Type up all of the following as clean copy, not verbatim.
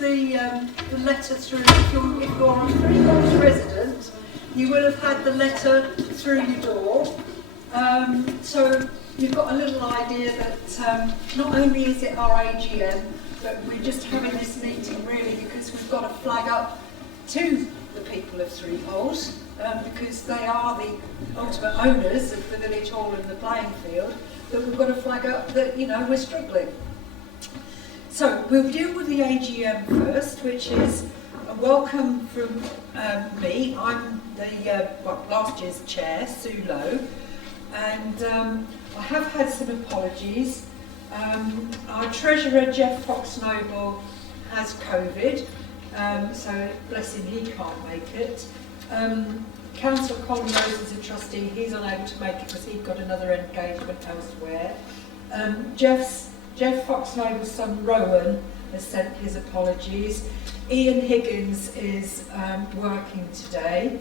the letter through. If you're a Freehold's resident, you will have had the letter through your door. So you've got a little idea that not only is it our AGM, but we're just having this meeting really because we've got to flag up to the people of Freehold, because they are the ultimate owners of the village hall and the playing field, that we've got to flag up that, you know, we're struggling. So we'll deal with the AGM first, which is a welcome from me. I'm the last year's chair, Sue Lowe, and I have had some apologies. Our treasurer, Jeff Fox-Noble, has COVID, so bless him, he can't make it. Councillor Colin Rose is a trustee, he's unable to make it because he's got another engagement elsewhere. Jeff Fox-Noble's son Rowan has sent his apologies. Ian Higgins is working today.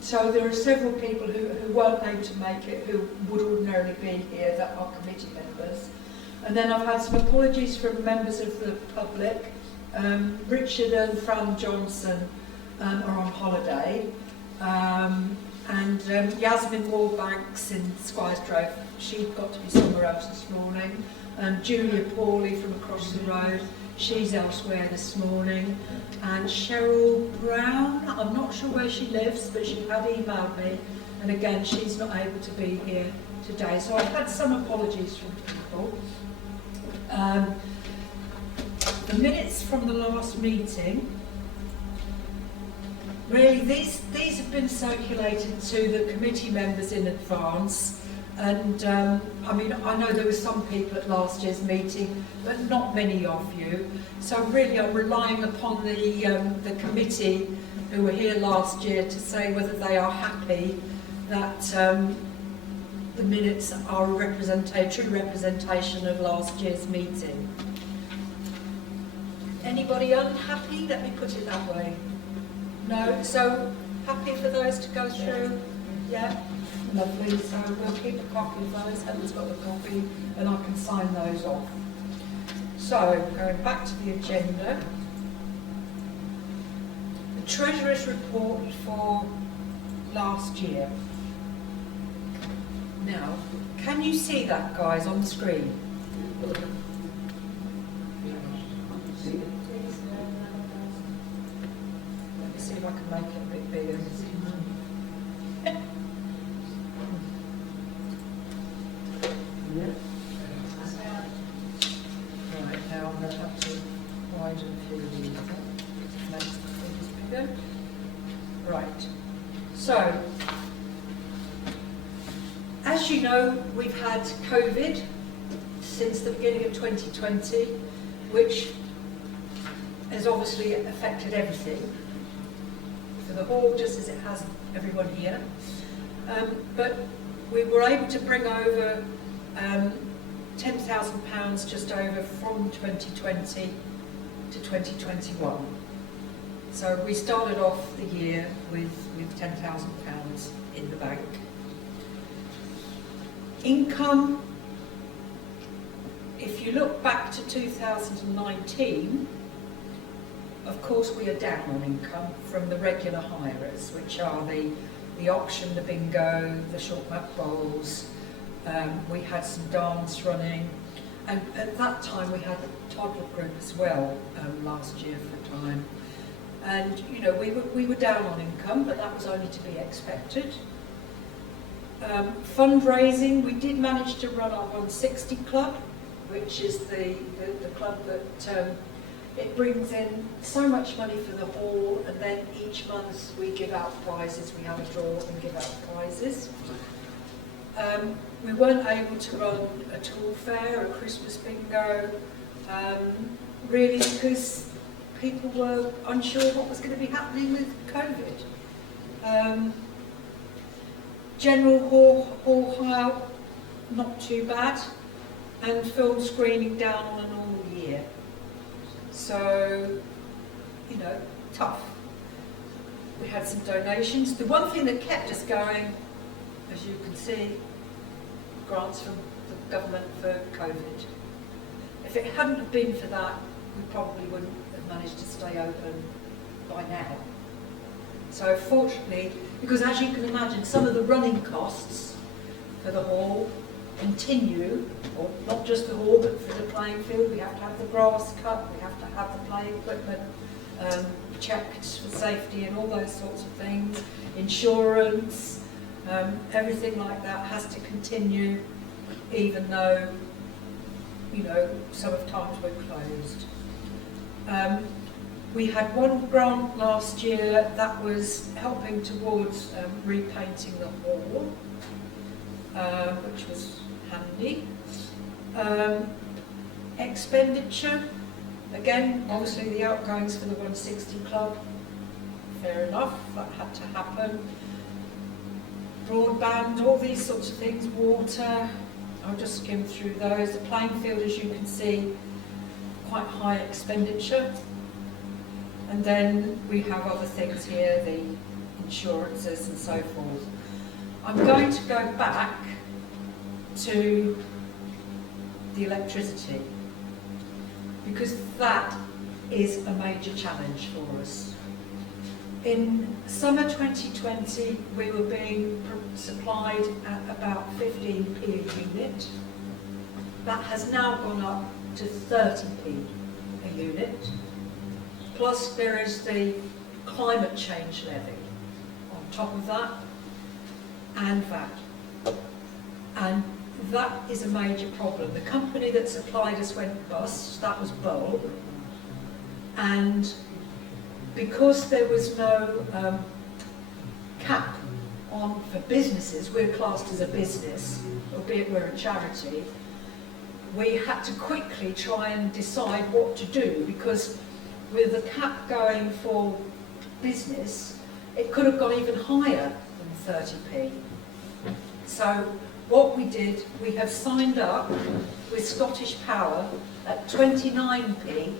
So there are several people who weren't able to make it, who would ordinarily be here, that are committee members. And then I've had some apologies from members of the public. Richard and Fran Johnson are on holiday. And Yasmin Wallbanks in Squires Drove, she'd got to be somewhere else this morning. Julia Pawley from across the road, she's elsewhere this morning. And Cheryl Brown, I'm not sure where she lives, but she had emailed me, and again, she's not able to be here today. So I've had some apologies from people. The minutes from the last meeting, really, these have been circulated to the committee members in advance, and I mean, I know there were some people at last year's meeting, but not many of you. So really, I'm relying upon the committee who were here last year to say whether they are happy that the minutes are a true representation of last year's meeting. Anybody unhappy? Let me put it that way. No? So, happy for those to go through? Yeah? Lovely. So we'll keep a copy of those. Helen's got the copy and I can sign those off. So, going back to the agenda. The Treasurer's report for last year. Now, can you see that, guys, on the screen? See if I can make it a bit bigger. Right, now I'm going to have to widen a few of these. Make the figures bigger. Right, so as you know, we've had COVID since the beginning of 2020, which has obviously affected everything. For the hall, just as it has everyone here. But we were able to bring over £10,000 just over from 2020 to 2021. So we started off the year with £10,000 in the bank. Income, if you look back to 2019, of course we are down on income from the regular hirers, which are the auction, the bingo, the short map bowls. We had some dance running, and at that time we had a toddler group as well last year for a time. And you know, we were down on income, but that was only to be expected. Fundraising, we did manage to run our 160 club, which is the club that it brings in so much money for the hall, and then each month we give out prizes. We have a draw and give out prizes. We weren't able to run a tool fair, a Christmas bingo, really because people were unsure what was going to be happening with COVID. General hall hire, not too bad, and film screening down on a normal year. So, you know, tough. We had some donations. The one thing that kept us going, as you can see, grants from the government for COVID. If it hadn't have been for that, we probably wouldn't have managed to stay open by now. So fortunately, because as you can imagine, some of the running costs for the hall continue, or not just the hall, but for the playing field. We have to have the grass cut, we have to have the playing equipment checked for safety and all those sorts of things. Insurance, everything like that has to continue, even though, you know, some of times we're closed. We had one grant last year that was helping towards repainting the hall, which was handy. Expenditure, again, obviously the outgoings for the 160 Club, fair enough, that had to happen. Broadband, all these sorts of things, water, I'll just skim through those. The playing field, as you can see, quite high expenditure. And then we have other things here, the insurances and so forth. I'm going to go back to the electricity, because that is a major challenge for us. In summer 2020, we were being supplied at about 15p a unit. That has now gone up to 30p a unit. Plus there is the climate change levy on top of that, and VAT. And that is a major problem. The company that supplied us went bust, that was Welle, and because there was no cap on for businesses, we're classed as a business, albeit we're a charity, we had to quickly try and decide what to do, because with the cap going for business, it could have gone even higher than 30p. So what we did, we have signed up with Scottish Power at 29p,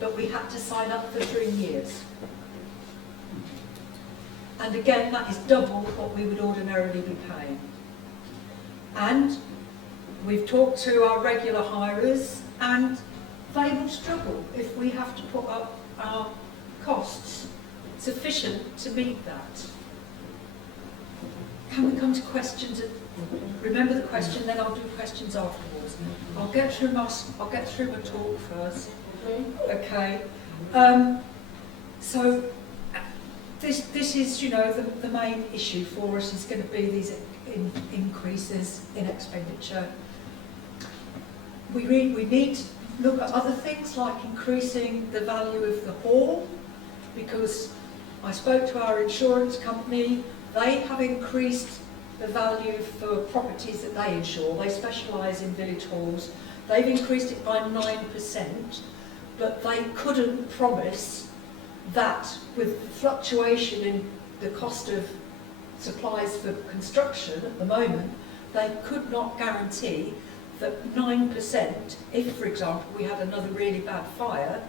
but we had to sign up for 3 years. And again, that is double what we would ordinarily be paying. And we've talked to our regular hirers, and they will struggle if we have to put up our costs sufficient to meet that. Can we come to questions? Remember the question, then I'll do questions afterwards. I'll get through my talk first. Okay. So this is, you know, the main issue for us is going to be these increases in expenditure. We need to look at other things like increasing the value of the hall, because I spoke to our insurance company. They have increased the value for properties that they insure. They specialise in village halls. They've increased it by 9%, but they couldn't promise that with fluctuation in the cost of supplies for construction at the moment, they could not guarantee that 9%, if, for example, we had another really bad fire,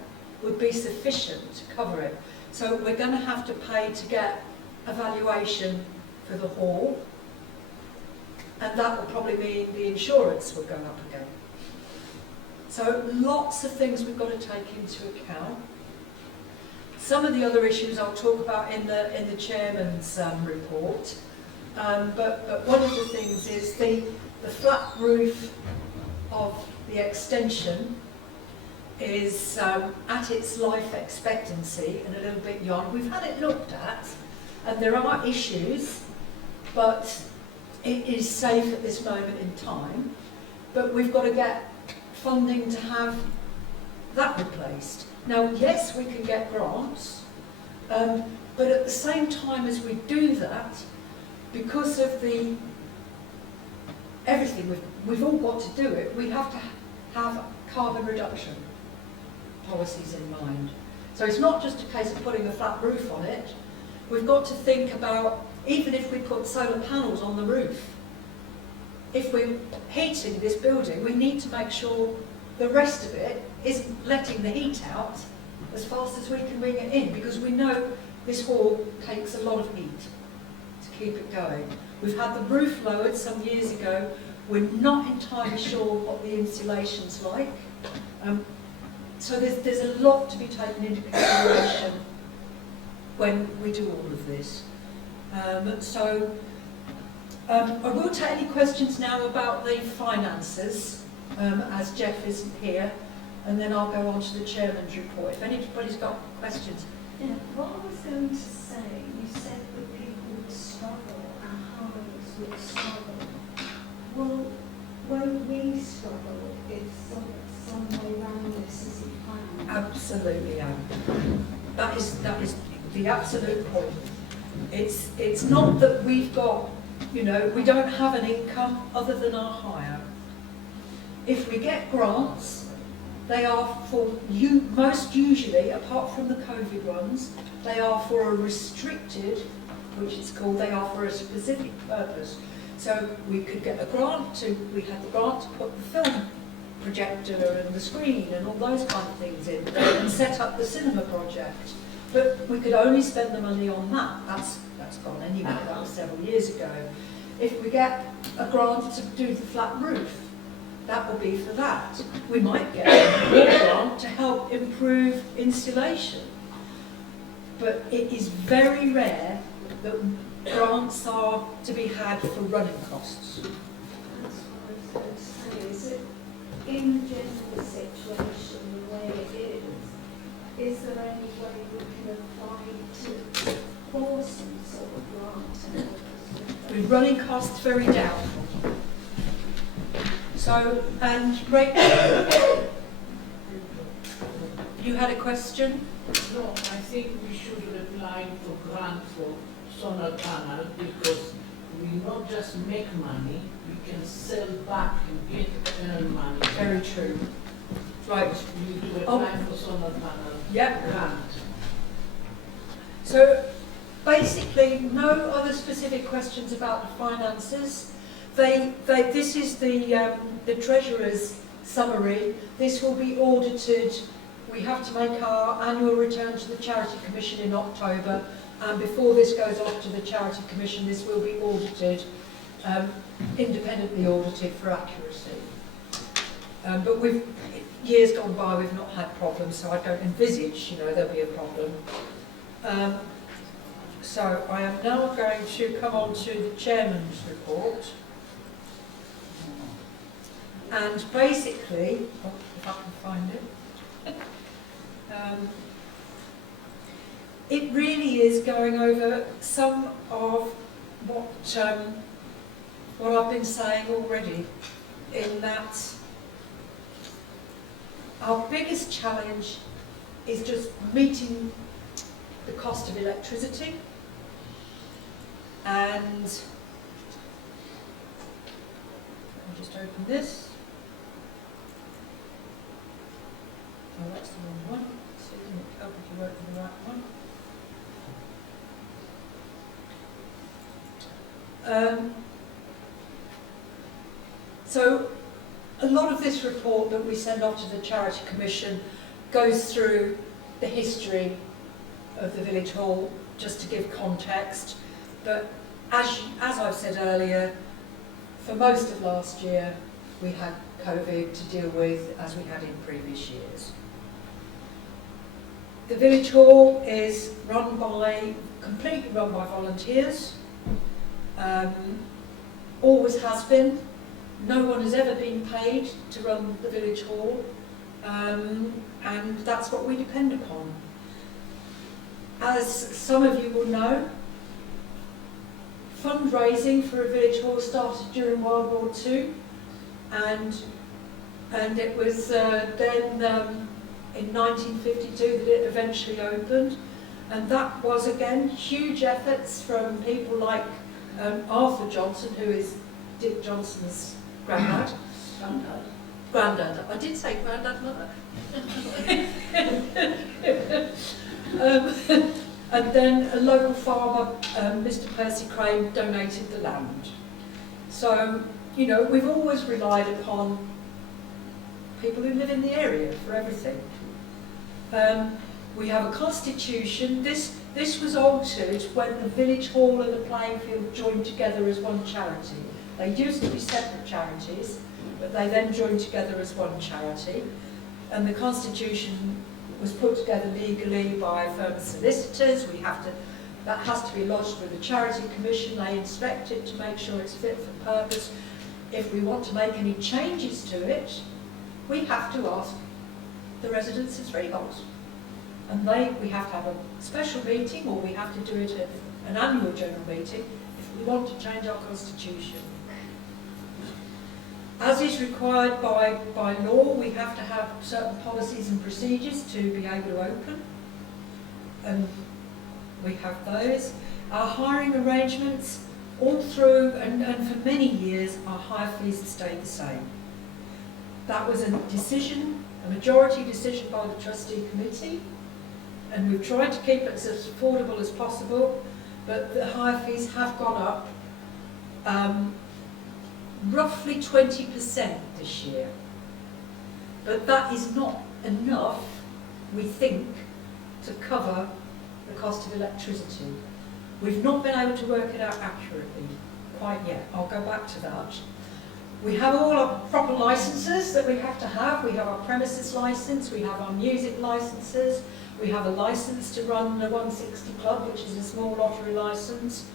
would be sufficient to cover it. So we're going to have to pay to get a valuation for the hall, and that will probably mean the insurance will go up again. So lots of things we've got to take into account. Some of the other issues I'll talk about in the chairman's report, but one of the things is the flat roof of the extension is at its life expectancy and a little bit beyond. We've had it looked at, and there are issues, but it is safe at this moment in time. But we've got to get funding to have that replaced. Now, yes, we can get grants, but at the same time as we do that, because of everything we've all got to do it, we have to have carbon reduction policies in mind. So it's not just a case of putting a flat roof on it. We've got to think about, even if we put solar panels on the roof, if we're heating this building, we need to make sure the rest of it isn't letting the heat out as fast as we can bring it in, because we know this hall takes a lot of heat to keep it going. We've had the roof lowered some years ago. We're not entirely sure what the insulation's like. so there's a lot to be taken into consideration when we do all of this. I will take any questions now about the finances, as Jeff isn't here, and then I'll go on to the chairman's report. If anybody's got questions. Yeah, what I was going to say, you said that people would struggle and homes would struggle. Well, when we struggle, it's some way around this, is it found? Absolutely, Anne. That is the absolute point. It's not that we've got, you know, we don't have an income other than our hire. If we get grants, they are for you, most usually, apart from the COVID ones, they are for a restricted, which it's called, they are for a specific purpose. So we could get a grant we had the grant to put the film projector and the screen and all those kind of things in and set up the cinema project. But we could only spend the money on that. That's gone anyway, that was several years ago. If we get a grant to do the flat roof, that will be for that. We might get a grant to help improve insulation. But it is very rare that grants are to be had for running costs. That's what I was going to say. Is it in the general situation, the way it is there any way we can apply to for some sort of grant? With running costs, very doubtful. So, and Rachel, you had a question? No, I think we should apply for grant for solar panel because we not just make money, we can sell back and earn money. Very true. Right. We need to apply for solar panel grant. So basically, no other specific questions about the finances. This is the Treasurer's summary. This will be audited. We have to make our annual return to the Charity Commission in October, and before this goes off to the Charity Commission, this will be audited, independently audited for accuracy. But years gone by, we've not had problems, so I don't envisage, there'll be a problem. So I am now going to come on to the chairman's report. And basically, if I can find it, it really is going over some of what I've been saying already, in that our biggest challenge is just meeting the cost of electricity, and I'll just open this. Oh, that's the wrong one. So it didn't help if you open the right one. So a lot of this report that we send off to the Charity Commission goes through the history of the village hall, just to give context. But as I've said earlier, for most of last year we had COVID to deal with, as we had in previous years. The village hall is completely run by volunteers. Always has been. No one has ever been paid to run the village hall, and that's what we depend upon. As some of you will know, fundraising for a village hall started during World War II, and it was then in 1952 that it eventually opened, and that was again huge efforts from people like Arthur Johnson, who is Dick Johnson's granddad. Granddad. I did say granddad, mother. And then a local farmer, Mr. Percy Crane, donated the land. So, we've always relied upon people who live in the area for everything. We have a constitution. This was altered when the village hall and the playing field joined together as one charity. They used to be separate charities, but they then joined together as one charity. and the constitution was put together legally by a firm of solicitors. That has to be lodged with the Charity Commission. They inspect it to make sure it's fit for purpose. If we want to make any changes to it, we have to ask the residents of freeholds. And we have to have a special meeting, or we have to do it at an annual general meeting if we want to change our constitution. As is required by law, we have to have certain policies and procedures to be able to open. And we have those. Our hiring arrangements, all through, and for many years, our hire fees have stayed the same. That was a decision, a majority decision by the trustee committee, and we've tried to keep it as affordable as possible, but the hire fees have gone up roughly 20% this year. But that is not enough, we think, to cover the cost of electricity. We've not been able to work it out accurately quite yet. I'll go back to that. We have all our proper licences that we have to have. We have our premises licence, we have our music licences, we have a licence to run the 160 Club, which is a small lottery licence,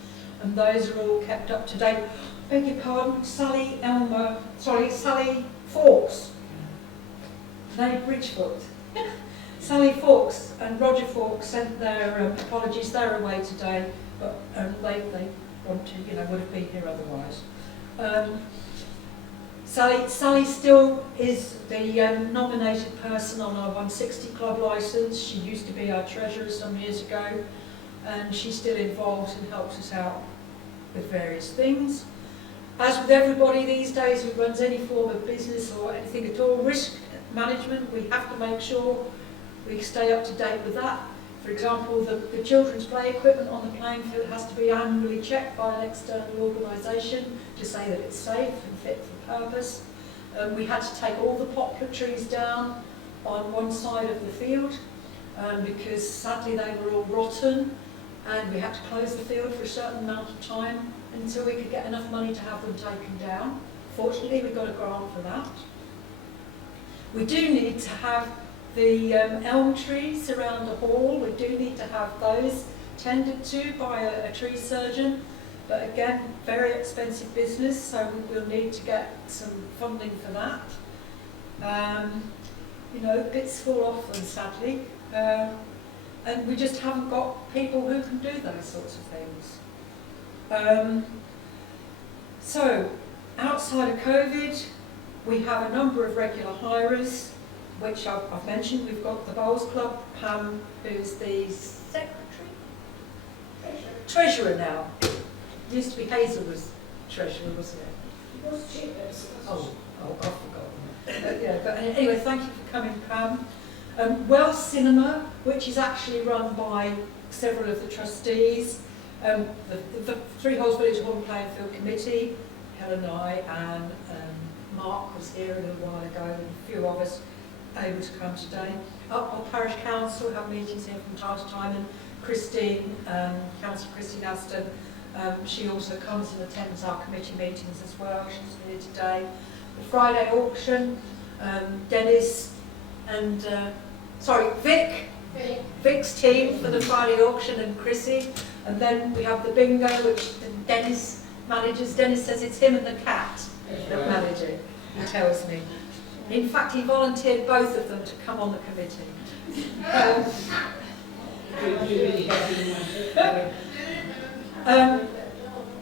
and those are all kept up to date. Beg your pardon, Sally Fawkes, Lady Bridgefoot. Sally Fawkes and Roger Fawkes sent their apologies. They're away today, but they want to, would have been here otherwise. Sally still is the nominated person on our 160 Club licence. She used to be our treasurer some years ago, and she's still involved and helps us out with various things. As with everybody these days who runs any form of business or anything at all, risk management, we have to make sure we stay up to date with that. For example, the children's play equipment on the playing field has to be annually checked by an external organisation to say that it's safe and fit for purpose. We had to take all the poplar trees down on one side of the field because sadly they were all rotten, and we had to close the field for a certain amount of time until we could get enough money to have them taken down. Fortunately, we got a grant for that. We do need to have the elm trees around the hall. We do need to have those tended to by a tree surgeon, but again, very expensive business, so we'll need to get some funding for that. Bits fall off them, sadly, and we just haven't got people who can do those sorts of things. So, outside of COVID, we have a number of regular hirers, which I've mentioned. We've got the Bowls Club, Pam, who's the treasurer now. Used to be Hazel was treasurer, wasn't it? Was she? I've forgotten. But anyway, thank you for coming, Pam. Welle Cinema, which is actually run by several of the trustees. The Freeholds Village Hall and Playing Field Committee, Helen and I, and Mark was here a little while ago, and a few of us able to come today. Our Parish Council have meetings here from time to time, and Christine, Councillor Christine Aston, she also comes and attends our committee meetings as well. She's here today. The Friday auction, Dennis and, Vic's team for the Friday auction, and Chrissy. And then we have the bingo, which Dennis manages. Dennis says it's him and the cat that manage it, he tells me. In fact, he volunteered both of them to come on the committee.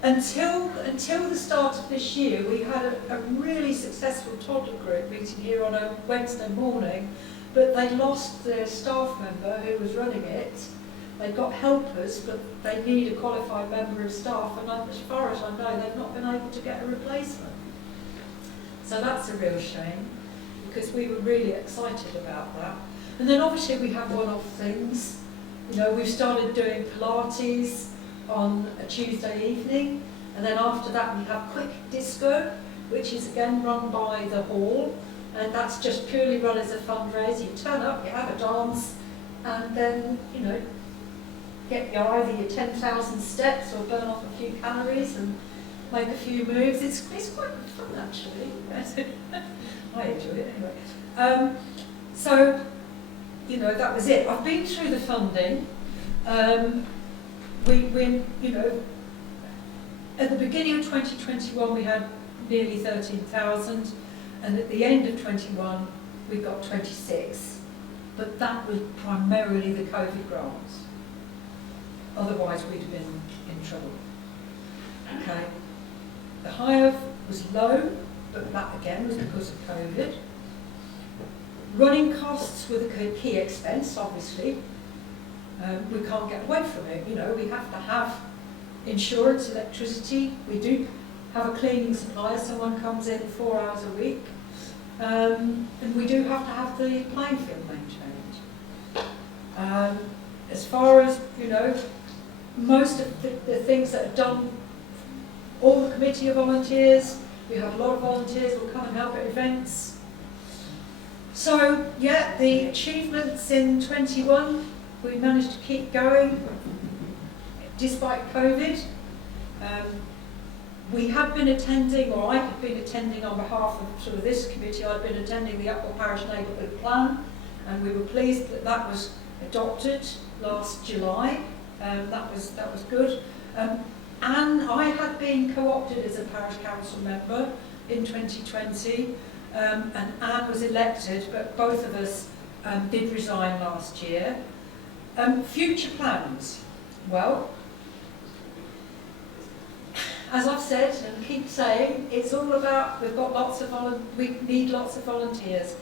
Until the start of this year, we had a really successful toddler group meeting here on a Wednesday morning, but they lost their staff member who was running it. They got helpers, but they need a qualified member of staff, and as far as I know, they've not been able to get a replacement. So that's a real shame, because we were really excited about that. And then obviously we have one-off things. We've started doing Pilates on a Tuesday evening, and then after that we have Quick Disco, which is again run by the hall, and that's just purely run as a fundraiser. You turn up, you have a dance, and then, get either your 10,000 steps or burn off a few calories and make a few moves. It's quite good fun, actually. I enjoy it anyway. So, you know, that was it. I've been through the funding. We you know, at the beginning of 2021 we had nearly 13,000, and at the end of 21 we got 26. But that was primarily the COVID grants. Otherwise we'd have been in trouble. Okay. The hire was low, but that again was because of COVID. Running costs were the key expense, obviously. We can't get away from it. You know, we have to have insurance, electricity. We do have a cleaning supplier. Someone comes in 4 hours a week. And we do have to have the playing field maintained. As far as, you know, most of the things that are done, all the committee of volunteers, we have a lot of volunteers who will come and help at events. So, yeah, the achievements in 21, we managed to keep going despite COVID. We have been attending, or I have been attending on behalf of sort of this committee, I've been attending the Welle Parish Neighbourhood Plan, and we were pleased that that was adopted last July. That was good. And I had been co-opted as a parish council member in 2020, and Anne was elected, but both of us did resign last year. Future plans. Well, as I've said and keep saying, it's all about, we need lots of volunteers.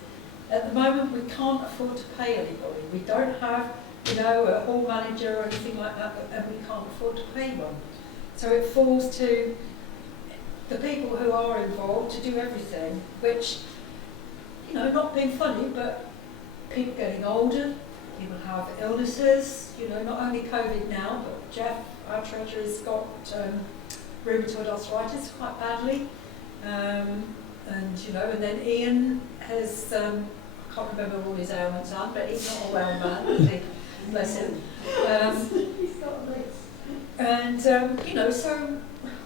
At the moment, we can't afford to pay anybody. We don't have, you know, a hall manager or anything like that, and we can't afford to pay one. So it falls to the people who are involved to do everything, which, you know, not being funny, but people getting older, people have illnesses, you know, not only COVID now, but Jeff, our treasurer, has got rheumatoid arthritis quite badly. And, you know, and then Ian has, I can't remember all his ailments are, but he's not a well man, is he? Bless him. He's got a list. And, you know, so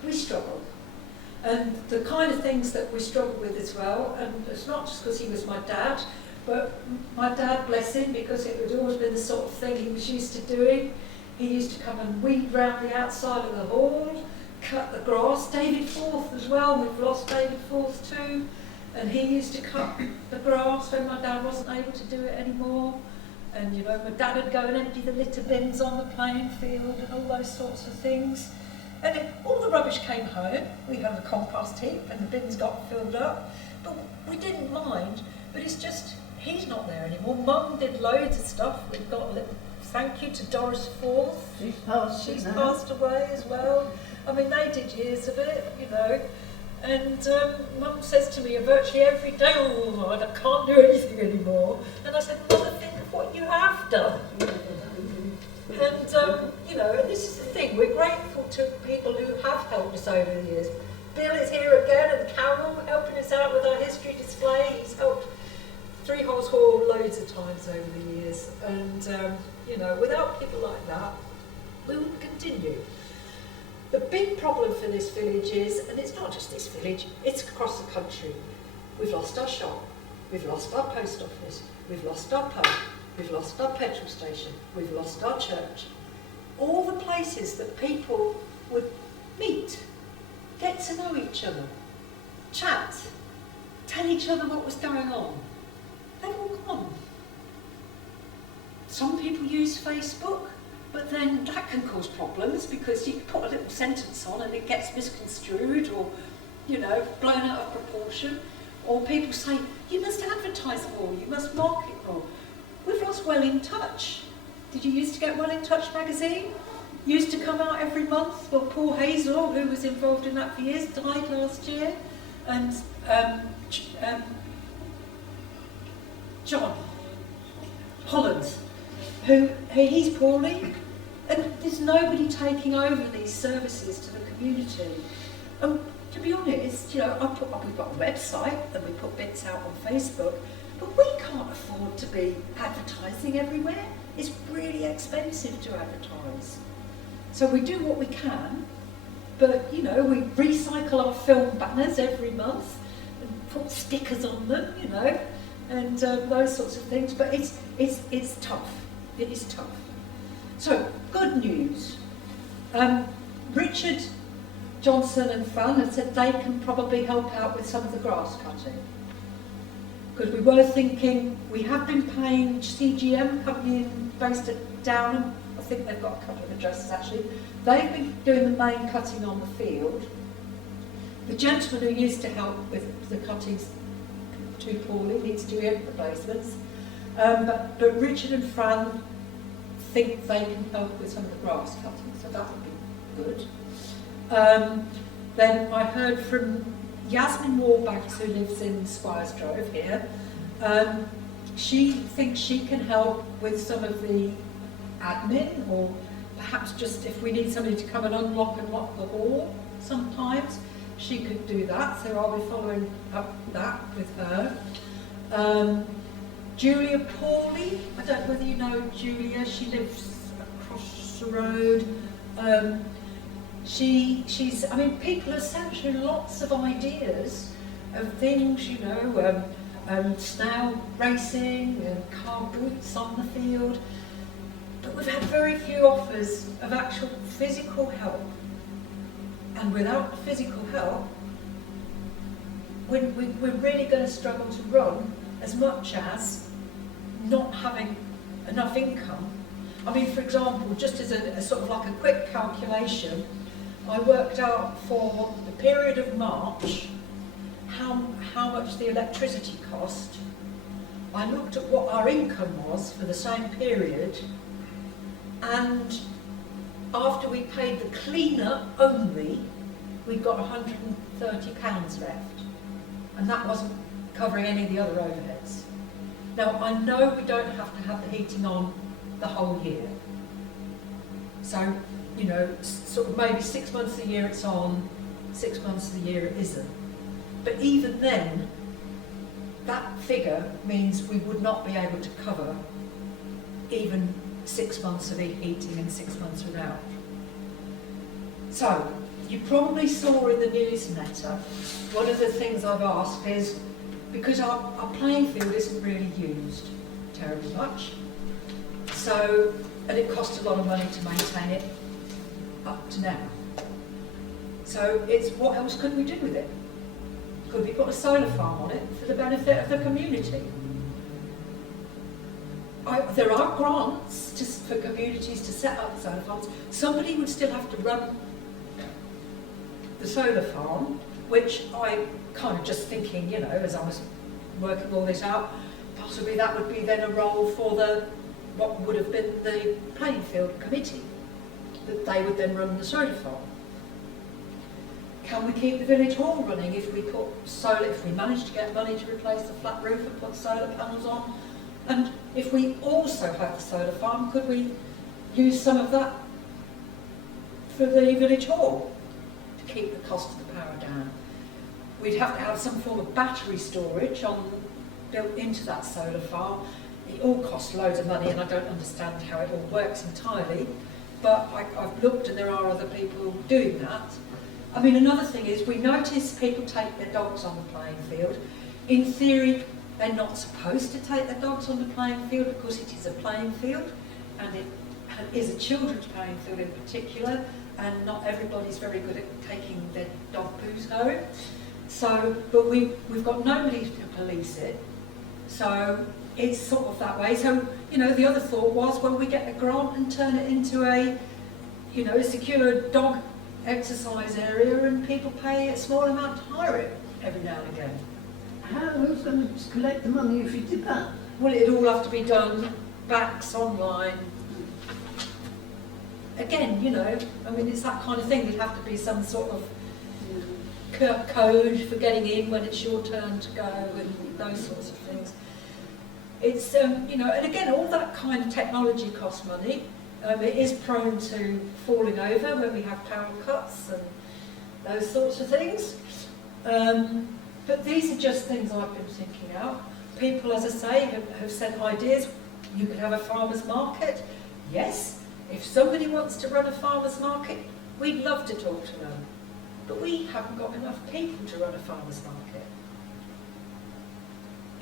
we struggle. And the kind of things that we struggle with as well, and it's not just because he was my dad, but my dad, bless him, because it had always been the sort of thing he was used to doing. He used to come and weed round the outside of the hall, cut the grass. David Forth as well, we've lost David Forth too. And he used to cut the grass when my dad wasn't able to do it anymore. And, you know, my dad would go and empty the litter bins on the playing field and all those sorts of things. And if all the rubbish came home, we had a compost heap and the bins got filled up. But we didn't mind, but it's just, he's not there anymore. Mum did loads of stuff. We've got a little thank you to Doris Forth. She's passed away as well. I mean, they did years of it, you know. And Mum says to me virtually every day, oh, I can't do anything anymore. And I said, Mother, think of what you have done. And, you know, and this is the thing, we're grateful to people who have helped us over the years. Bill is here again, and Carol helping us out with our history display. He's helped Three Holes Hall loads of times over the years. And, you know, without people like that, we wouldn't continue. The big problem for this village is, and it's not just this village, it's across the country. We've lost our shop, we've lost our post office, we've lost our pub, we've lost our petrol station, we've lost our church. All the places that people would meet, get to know each other, chat, tell each other what was going on, they've all gone. Some people use Facebook, but then that can cause problems because you put a little sentence on and it gets misconstrued or, you know, blown out of proportion. Or people say, you must advertise more, you must market more. We've lost Welle in Touch. Did you used to get Welle in Touch magazine? Used to come out every month. Well, Paul Hazel, who was involved in that for years, died last year. And John Holland, he's poorly. And there's nobody taking over these services to the community. To be honest, you know, we've got a website and we put bits out on Facebook, but we can't afford to be advertising everywhere. It's really expensive to advertise. So we do what we can, but, you know, we recycle our film banners every month and put stickers on them, you know, and those sorts of things. But it's tough. It is tough. So, good news. Richard Johnson and Fran have said they can probably help out with some of the grass cutting. Because we were thinking, we have been paying CGM, company based at Downham. I think they've got a couple of addresses actually. They've been doing the main cutting on the field. The gentleman who used to help with the cuttings too poorly, needs to do ear replacements. But Richard and Fran think they can help with some of the grass cutting, so that would be good. Then I heard from Yasmin Warbanks, who lives in Squires Drove here. She thinks she can help with some of the admin, or perhaps just if we need somebody to come and unlock and lock the hall sometimes, she could do that, so I'll be following up that with her. Julia Pawley, I don't know whether you know Julia, she lives across the road. She's, I mean, people are sending lots of ideas of things, you know, snail racing and car boots on the field. But we've had very few offers of actual physical help. And without physical help, we're really going to struggle to run as much as not having enough income. I mean, for example, just as a sort of like a quick calculation, I worked out for the period of March how much the electricity cost. I looked at what our income was for the same period, and after we paid the cleaner only, we got £130 left, and that wasn't covering any of the other overheads. Now, I know we don't have to have the heating on the whole year, so, you know, sort of maybe 6 months a year it's on, 6 months of the year it isn't. But even then, that figure means we would not be able to cover even 6 months of heating and 6 months without. So, you probably saw in the newsletter, one of the things I've asked is, because our playing field isn't really used terribly much, so, and it costs a lot of money to maintain it up to now. So it's, what else could we do with it? Could we put a solar farm on it for the benefit of the community? There are grants for communities to set up solar farms. Somebody would still have to run the solar farm, which I kind of just thinking, you know, as I was working all this out, possibly that would be then a role for what would have been the playing field committee, that they would then run the solar farm. Can we keep the village hall running if we put solar, if we manage to get money to replace the flat roof and put solar panels on? And if we also have the solar farm, could we use some of that for the village hall to keep the cost of the power down? We'd have to have some form of battery storage built into that solar farm. It all costs loads of money, and I don't understand how it all works entirely, but I've looked and there are other people doing that. I mean, another thing is, we notice people take their dogs on the playing field. In theory, they're not supposed to take their dogs on the playing field because it is a playing field, and it is a children's playing field in particular, and not everybody's very good at taking their dog poos home. So, but we've got nobody to police it, so it's sort of that way. So, you know, the other thought was, well, we get a grant and turn it into a, you know, a secure dog exercise area, and people pay a small amount to hire it every now and again. Who's going to collect the money if you did that? Well, it'd all have to be done backs online. Again, you know, I mean, it's that kind of thing. There'd have to be some sort of code for getting in when it's your turn to go, and those sorts of things. It's, you know, and again, all that kind of technology costs money. It is prone to falling over when we have power cuts and those sorts of things. But these are just things I've been thinking out. People, as I say, have sent ideas. You could have a farmer's market. Yes, if somebody wants to run a farmer's market, we'd love to talk to them. But we haven't got enough people to run a farmer's market.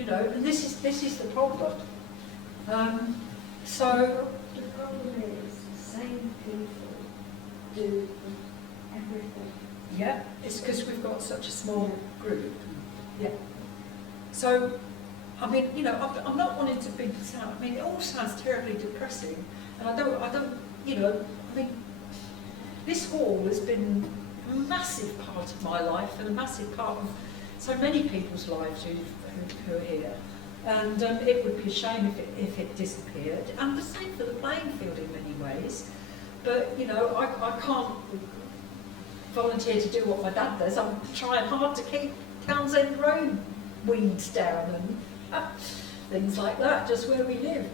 You know, and this is the problem. So The problem is, the same people do everything. yeah, it's because we've got such a small group. Yeah. So, I mean, you know, I'm not wanting to be. I mean, it all sounds terribly depressing, and I don't, you know, I mean, this hall has been a massive part of my life and a massive part of so many people's lives who are here. And it would be a shame if it disappeared. And the same for the playing field in many ways. But, you know, I can't volunteer to do what my dad does. I'm trying hard to keep Townsend Road weeds down and things like that, just where we live.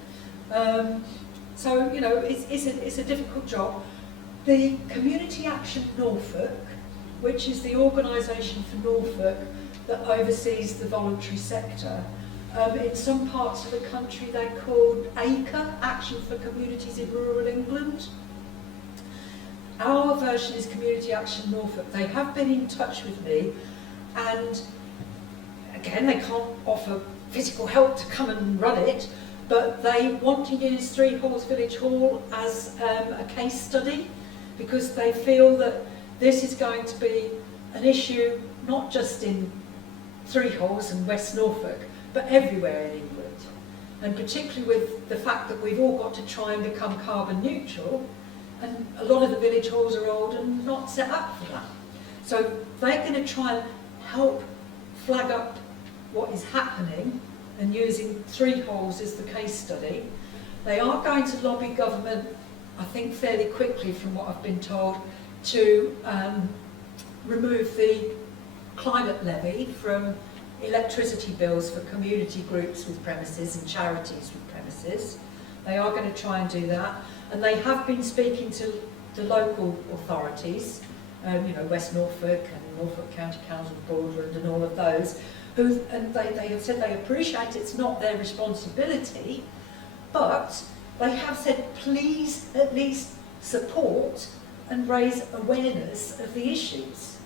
So, you know, it's a difficult job. The Community Action Norfolk, which is the organisation for Norfolk that oversees the voluntary sector, in some parts of the country they're called ACRE, Action for Communities in Rural England. Our version is Community Action Norfolk. They have been in touch with me, and again, they can't offer physical help to come and run it, but they want to use Three Halls Village Hall as a case study, because they feel that this is going to be an issue not just in Three Halls and West Norfolk, but everywhere in England. And particularly with the fact that we've all got to try and become carbon neutral, and a lot of the village halls are old and not set up for that. So they're going to try and help flag up what is happening and using Three Halls as the case study. They are going to lobby government, I think fairly quickly from what I've been told, to remove the climate levy from electricity bills for community groups with premises and charities with premises. They are going to try and do that, and they have been speaking to the local authorities, you know, West Norfolk and Norfolk County Council, Broadland and all of those, and they have said they appreciate it's not their responsibility, but they have said please at least support and raise awareness of the issues.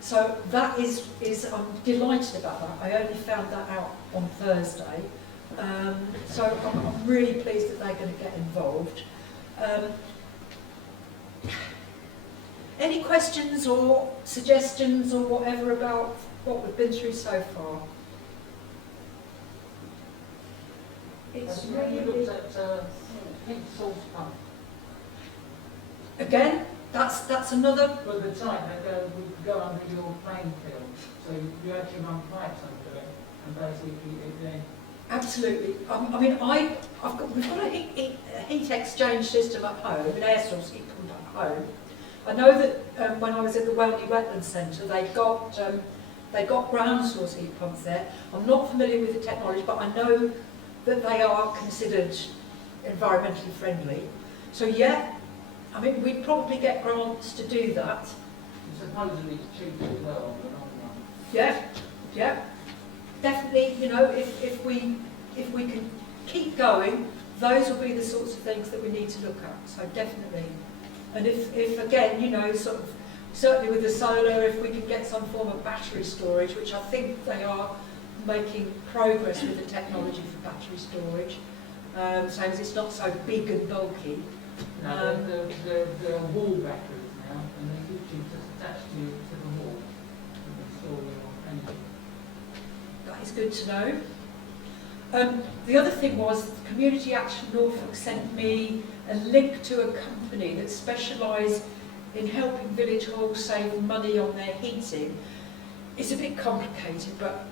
So that is I'm delighted about that. I only found that out on Thursday. So I'm really pleased that they're going to get involved. Any questions or suggestions or whatever about what we've been through so far? It's Have you really, looked at heat source pump? Again, that's another. But the time they would go under your playing field, so you actually run pipes under it, and basically it then. Absolutely. I mean, we've got a heat exchange system at home, an air source heat pump at home. I know that when I was at the Welle Wetlands Centre, they got ground source heat pumps there. I'm not familiar with the technology, but I know that they are considered environmentally friendly. So yeah, I mean, we'd probably get grants to do that. Supposedly it's cheap as well, but not one. Yeah, yeah. Definitely, you know, if we can keep going, those will be the sorts of things that we need to look at. So definitely. And if again, you know, sort of, certainly with the solar, if we can get some form of battery storage, which I think they are making progress with the technology for battery storage, so as it's not so big and bulky. No, they're wall batteries now, and they're literally just attached to the wall and store your energy. That is good to know. The other thing was Community Action Norfolk sent me a link to a company that specialise in helping village halls save money on their heating. It's a bit complicated, but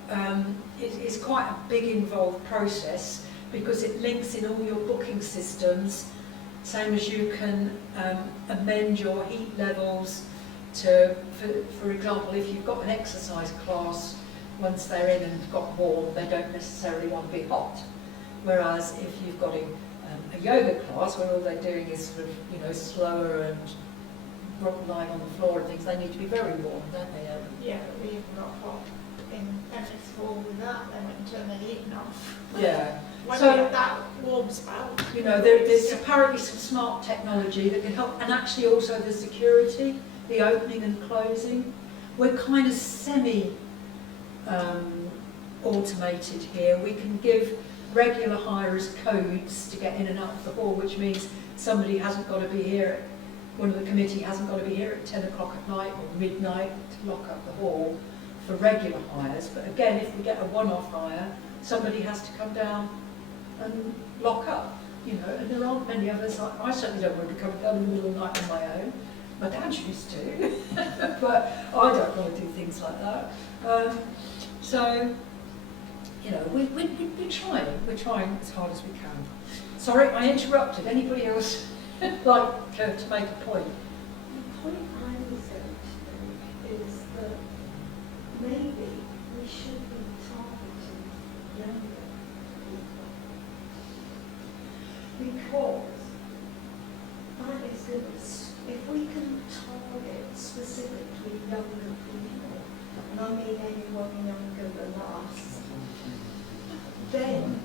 it's quite a big involved process because it links in all your booking systems, same as you can amend your heat levels to, for example, if you've got an exercise class, once they're in and got warm, they don't necessarily want to be hot. Whereas if you've got a yoga class where all they're doing is sort of, you know, slower and lying on the floor and things, they need to be very warm, don't they? Yeah, but we've got hot in Venice Hall with that, then we can turn the heating off. Yeah. When So- we have that warm spell. You know, there's apparently some smart technology that can help, and actually also the security, the opening and closing. We're kind of automated here. We can give regular hirers codes to get in and out of the hall, which means somebody hasn't got to be here, one of the committee hasn't got to be here at 10 o'clock at night or midnight to lock up the hall for regular hires. But again, if we get a one-off hire, somebody has to come down and lock up, you know, and there aren't many of us. I certainly don't want to be coming down in the middle of the night on my own. My dad used to, but I don't want to do things like that. So, you know, we're trying as hard as we can. Sorry, I interrupted. Anybody else like to make a point? The point I was going to make is that maybe we should be targeting younger people. Because that is going to, if we can target specifically younger people, and I mean anyone younger than us, then,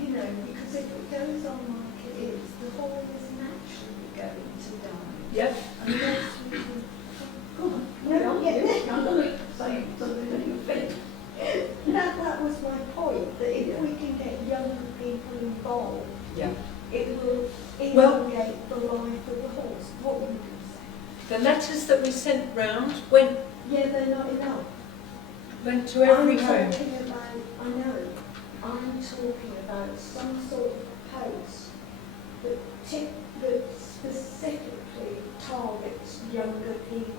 you know, because if it goes on like it is, the hall is naturally going to die. Yep. Unless we can, Go on. No, yeah. I'm going to say something that you think. that was my point, that if we can get younger people involved, Yeah. it will Well- elongate the life of the horse. What were you going to say? The letters that we sent round went Yeah, they're not enough. to every I'm home. talking about, I know, I'm talking about some sort of post that specifically targets younger people.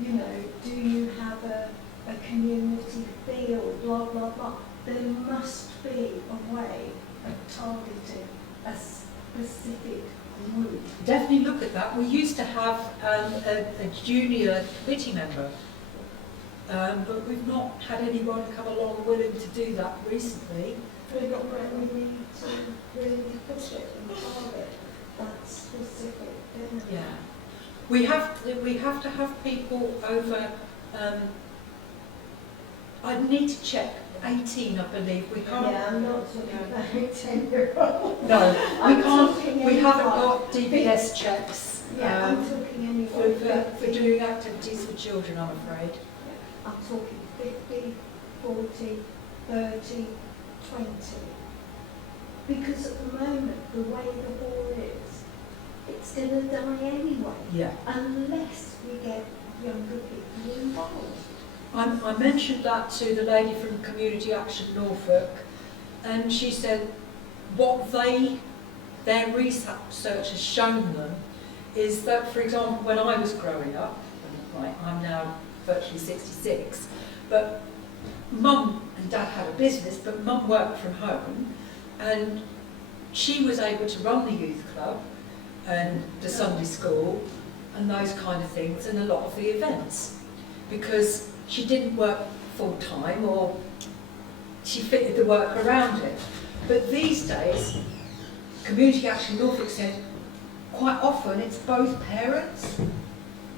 You know, do you have a community feel, blah, blah, blah. There must be a way of targeting a specific group. Definitely look at that. We used to have a junior committee member, but we've not had anyone come along willing to do that recently. We need to really push it and target that specific dinner. Yeah, we have to have people over. I need to check. 18, I believe. We can't. Yeah, I'm not talking about a 10-year-old. No, I'm we can't. talking We haven't anyone. got DBS checks Yeah, I'm talking for, anyone. for doing activities with children, I'm afraid. I'm talking 50, 40, 30, 20. Because at the moment, the way the hall is, it's going to die anyway, Yeah. unless we get younger people involved. I mentioned that to the lady from Community Action Norfolk, and she said what their research has shown them is that, for example, when I was growing up, right, I'm now virtually 66, but Mum and Dad had a business, but Mum worked from home, and she was able to run the youth club and the Sunday school and those kind of things and a lot of the events, because she didn't work full time, or she fitted the work around it. But these days, Community Action Norfolk said quite often it's both parents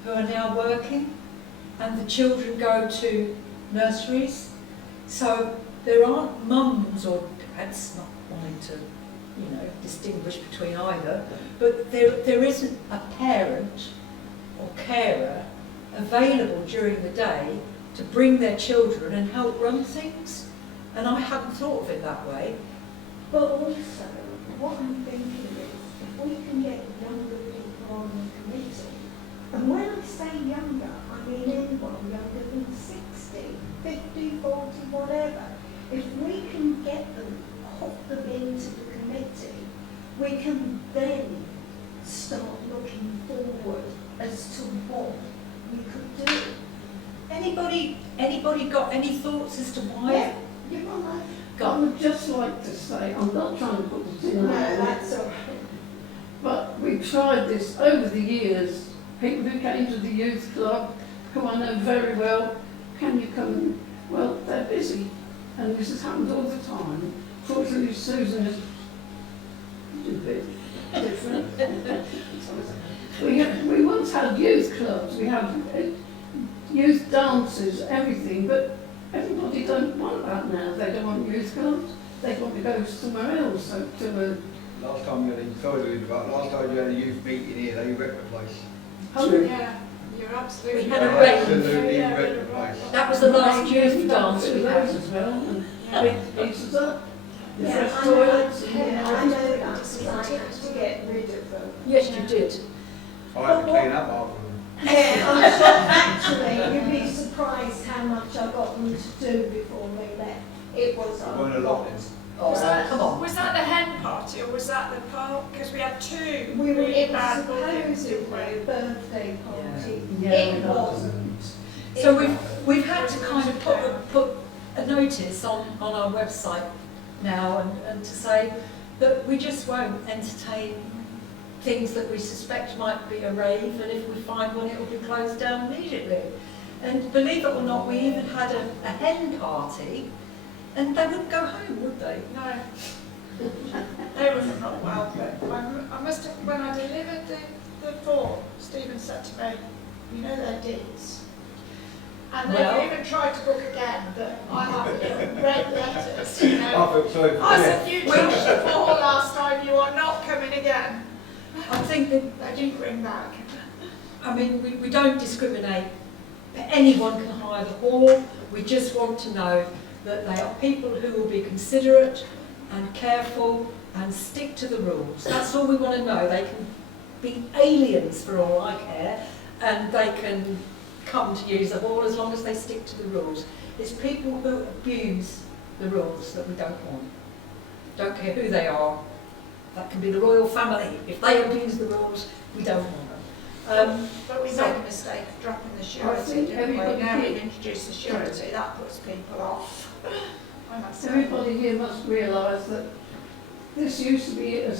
who are now working and the children go to nurseries. So there aren't mums or dads, not wanting to, you know, distinguish between either, but there isn't a parent or carer available during the day to bring their children and help run things. And I hadn't thought of it that way. But also, what I'm thinking is, if we can get younger people on the committee, and when I say younger, I mean anyone younger than 60, 50, 40, whatever. If we can get them, hook them into the committee, we can then start looking forward as to what we could do. Anybody got any thoughts as to why? Yeah, you're right. I would just like to say, I'm not trying to put the tin No, out, that's all right. but we've tried this over the years. People who came to the youth club, who I know very well, can you come and, well, they're busy, and this has happened all the time. Fortunately, Susan is a bit different. We once had youth clubs, we had youth dances, everything, but everybody don't want that now. They don't want youth clubs, they want to go somewhere else, so to Last time you had a, sorry to interrupt, last time you had a youth meeting here, they wrecked the place. a... Yeah, You're absolutely We had a right. rave. Absolutely Yeah, wrecked the you're right. place. That was the last youth dance we those had. as well, and Yeah. big pieces up, the Yeah, fresh I know, toilets. I know that, because I had to get rid of them. Yes, you did. I had to clean up after them. Yeah, I'm sure actually, you'd be surprised how much I got them to do before they left. It was There weren't a lot then. Oh, Was that, come on. was that the hen party or was that the park? Because we had two We were really bad buildings, supposed to didn't be we? a birthday party. Yeah, It we wasn't. So It we've had to kind of put a notice on our website now and to say that we just won't entertain things that we suspect might be a rave, and if we find one, it will be closed down immediately. And believe it or not, we even had a hen party, and they wouldn't go home, would they? No. They were not welcome. I must have, when I delivered the form, Stephen said to me, you know their deeds. And they Well- even tried to book again, but I have red letters, you I know. felt sorry for I them. said, you trashed the floor last time, you are not coming again. I think that, They didn't ring back. I mean, we don't discriminate. Anyone can hire the hall. We just want to know that they are people who will be considerate and careful and stick to the rules. That's all we want to know. They can be aliens for all I care, and they can come to use the hall as long as they stick to the rules. It's people who abuse the rules that we don't want. Don't care who they are. That can be the royal family. If they abuse the rules, we don't want them. But we So- made a mistake of dropping the surety, think didn't we? everybody Now here- we've introduced the surety, that puts people off. I must say. Everybody here must realise that this used to be a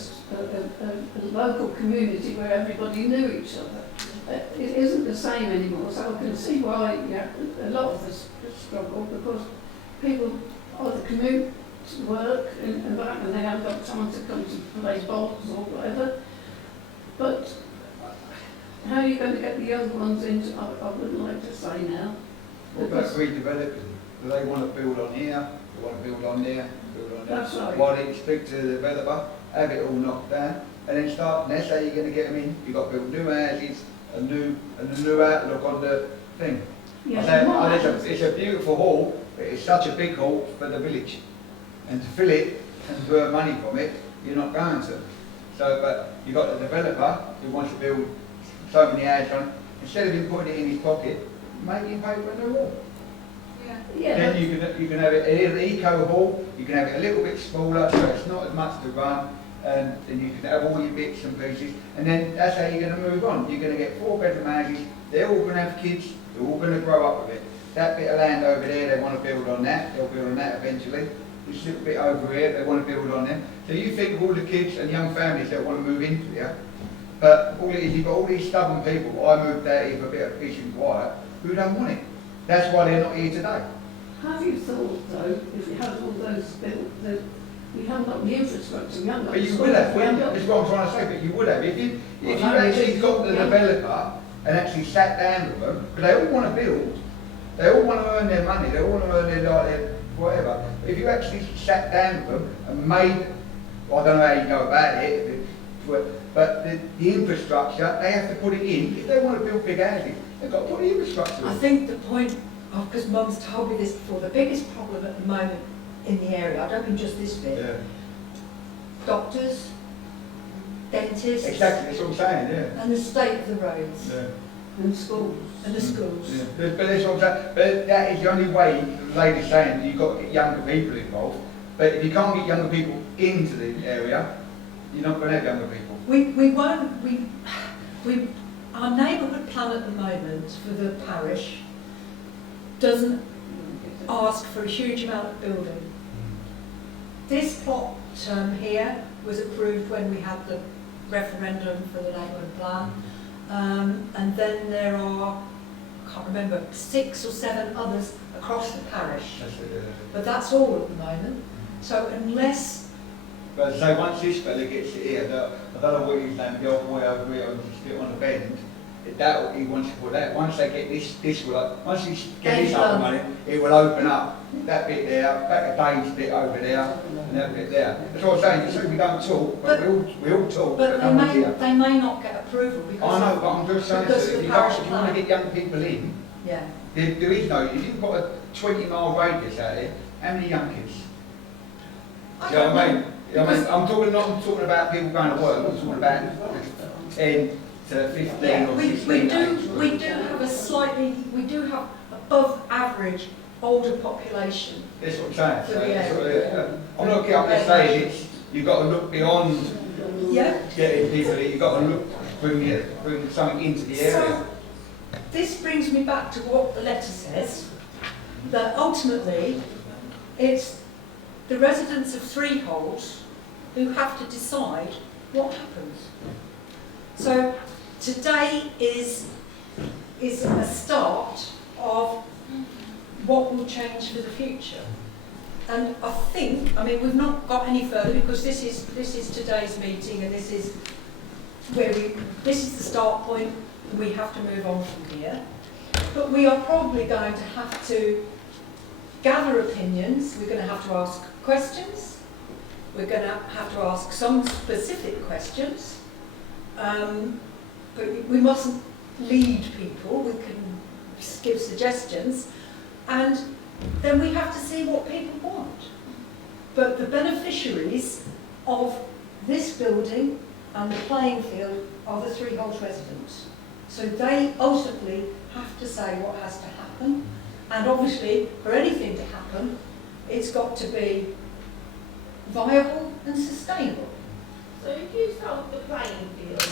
local community where everybody knew each other. It isn't the same anymore, so I can see why a lot of us struggle, because people either commute to work and back, and they haven't got time to come to play bowls or whatever. But how are you going to get the young ones into, I wouldn't like to say now. What about redeveloping? Do they want to build on here, they want to build on there, build on there? That's right. Why don't you speak to the developer, have it all knocked down, and then start, and that's how you're going to get them in. You've got to build new houses, a new outlook on the thing. Yeah, I say, what oh, happens- it's a beautiful hall, but it's such a big hall for the village. And to fill it and to earn money from it, you're not going to. So, but you've got the developer who wants to build so many houses on it. Instead of him putting it in his pocket, make him pay for a new hall. Yeah. Yeah, Then you can have it an eco hall, you can have it a little bit smaller, so it's not as much to run, and then you can have all your bits and pieces, and then that's how you're going to move on. You're going to get 4-bedroom houses, they're all going to have kids, they're all going to grow up with it. That bit of land over there, they want to build on that, they'll build on that eventually. This little bit over here, they want to build on them. So you think of all the kids and young families that want to move into here, but all it is, you've got all these stubborn people. I moved out here for a bit of peace and quiet, who don't want it. That's why they're not here today. have you thought though, if you had all those built, that we haven't got the infrastructure, we haven't got But the you schools, would have, we haven't got- that's what I'm trying to say, but you would have. If you Well, no, actually we got the didn't. developer and actually sat down with them, because they all want to build, they all want to earn their money, they all want to earn their whatever. If you actually sat down with them and made, well, I don't know how you go about it, but the infrastructure, they have to put it in. If they want to build big houses, they've got to put the infrastructure I in. think the point, because Mum's told me this before, the biggest problem at the moment in the area, I don't mean just this bit, Yeah, doctors, dentists, exactly, that's what I'm saying, yeah. and the state of the roads Yeah. and schools. and the schools. Yeah. But that's what I'm saying. But that is the only way, the lady's saying, you've got to get younger people involved. But if you can't get younger people into the area, you're not going to have younger people. We won't, our neighbourhood plan at the moment for the parish doesn't ask for a huge amount of building. This plot here was approved when we had the referendum for the neighbourhood plan. And then there are, I can't remember, 6 or 7 others across the parish. That's it, But that's all at the moment. So unless, But so once this fella gets it here, I don't know what his name, the old boy over here, who's still on the bend, that he wants to put that. Once they get this will once he get this up and running, it will open up that bit there, back of Dave's bit over there, and that bit there. That's what I'm saying. You say we don't talk, but we all talk. But no one's here. they may not get approval because. I know, but I'm just saying, because so of if the you parish want to plan. get young people in, Yeah. there is no. If you've got a 20-mile radius out there, how many young kids? Do you know what I mean? I'm talking about people going to work. I'm talking about 10 to 15 Yeah, or 16. we do have above average older population. That's what I'm saying. So, yeah. I'm not getting up there saying it's, you've got to look beyond Yeah. getting people in, you've got to look, bring something into the area. So this brings me back to what the letter says, that ultimately it's the residents of freeholds who have to decide what happens. So today is a start of what will change for the future. And I think, I mean, we've not got any further because this is today's meeting, and this is this is the start point. We have to move on from here. But we are probably going to have to gather opinions. We're going to have to ask questions. We're going to have to ask some specific questions. But we mustn't lead people. We can give suggestions. And then we have to see what people want. But the beneficiaries of this building and the playing field are the freehold residents. So they ultimately have to say what has to happen. And obviously, for anything to happen, it's got to be viable and sustainable. So if you sold the playing field,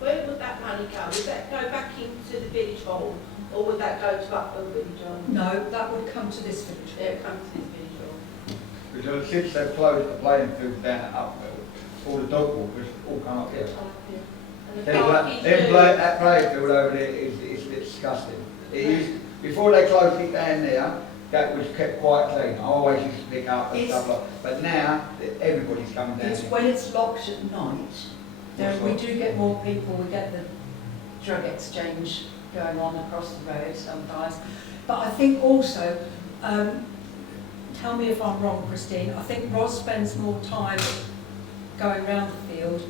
where would that money go? Would that go back into the village hall, or would that go to Upwell Village Hall? No, that would come to this village. Yeah, it comes to this village hall. Because since they've closed the playing field down at Upwell, all the dog walkers all come up here. And the parking That playing field over there is a bit disgusting. Before they closed it down there, that was kept quite clean. I always used to pick up and stuff like that. But now, everybody's coming down It's here. when it's locked at night, then we do get more people, we get the drug exchange going on across the road sometimes. But I think also, tell me if I'm wrong, Christine, I think Ros spends more time going round the field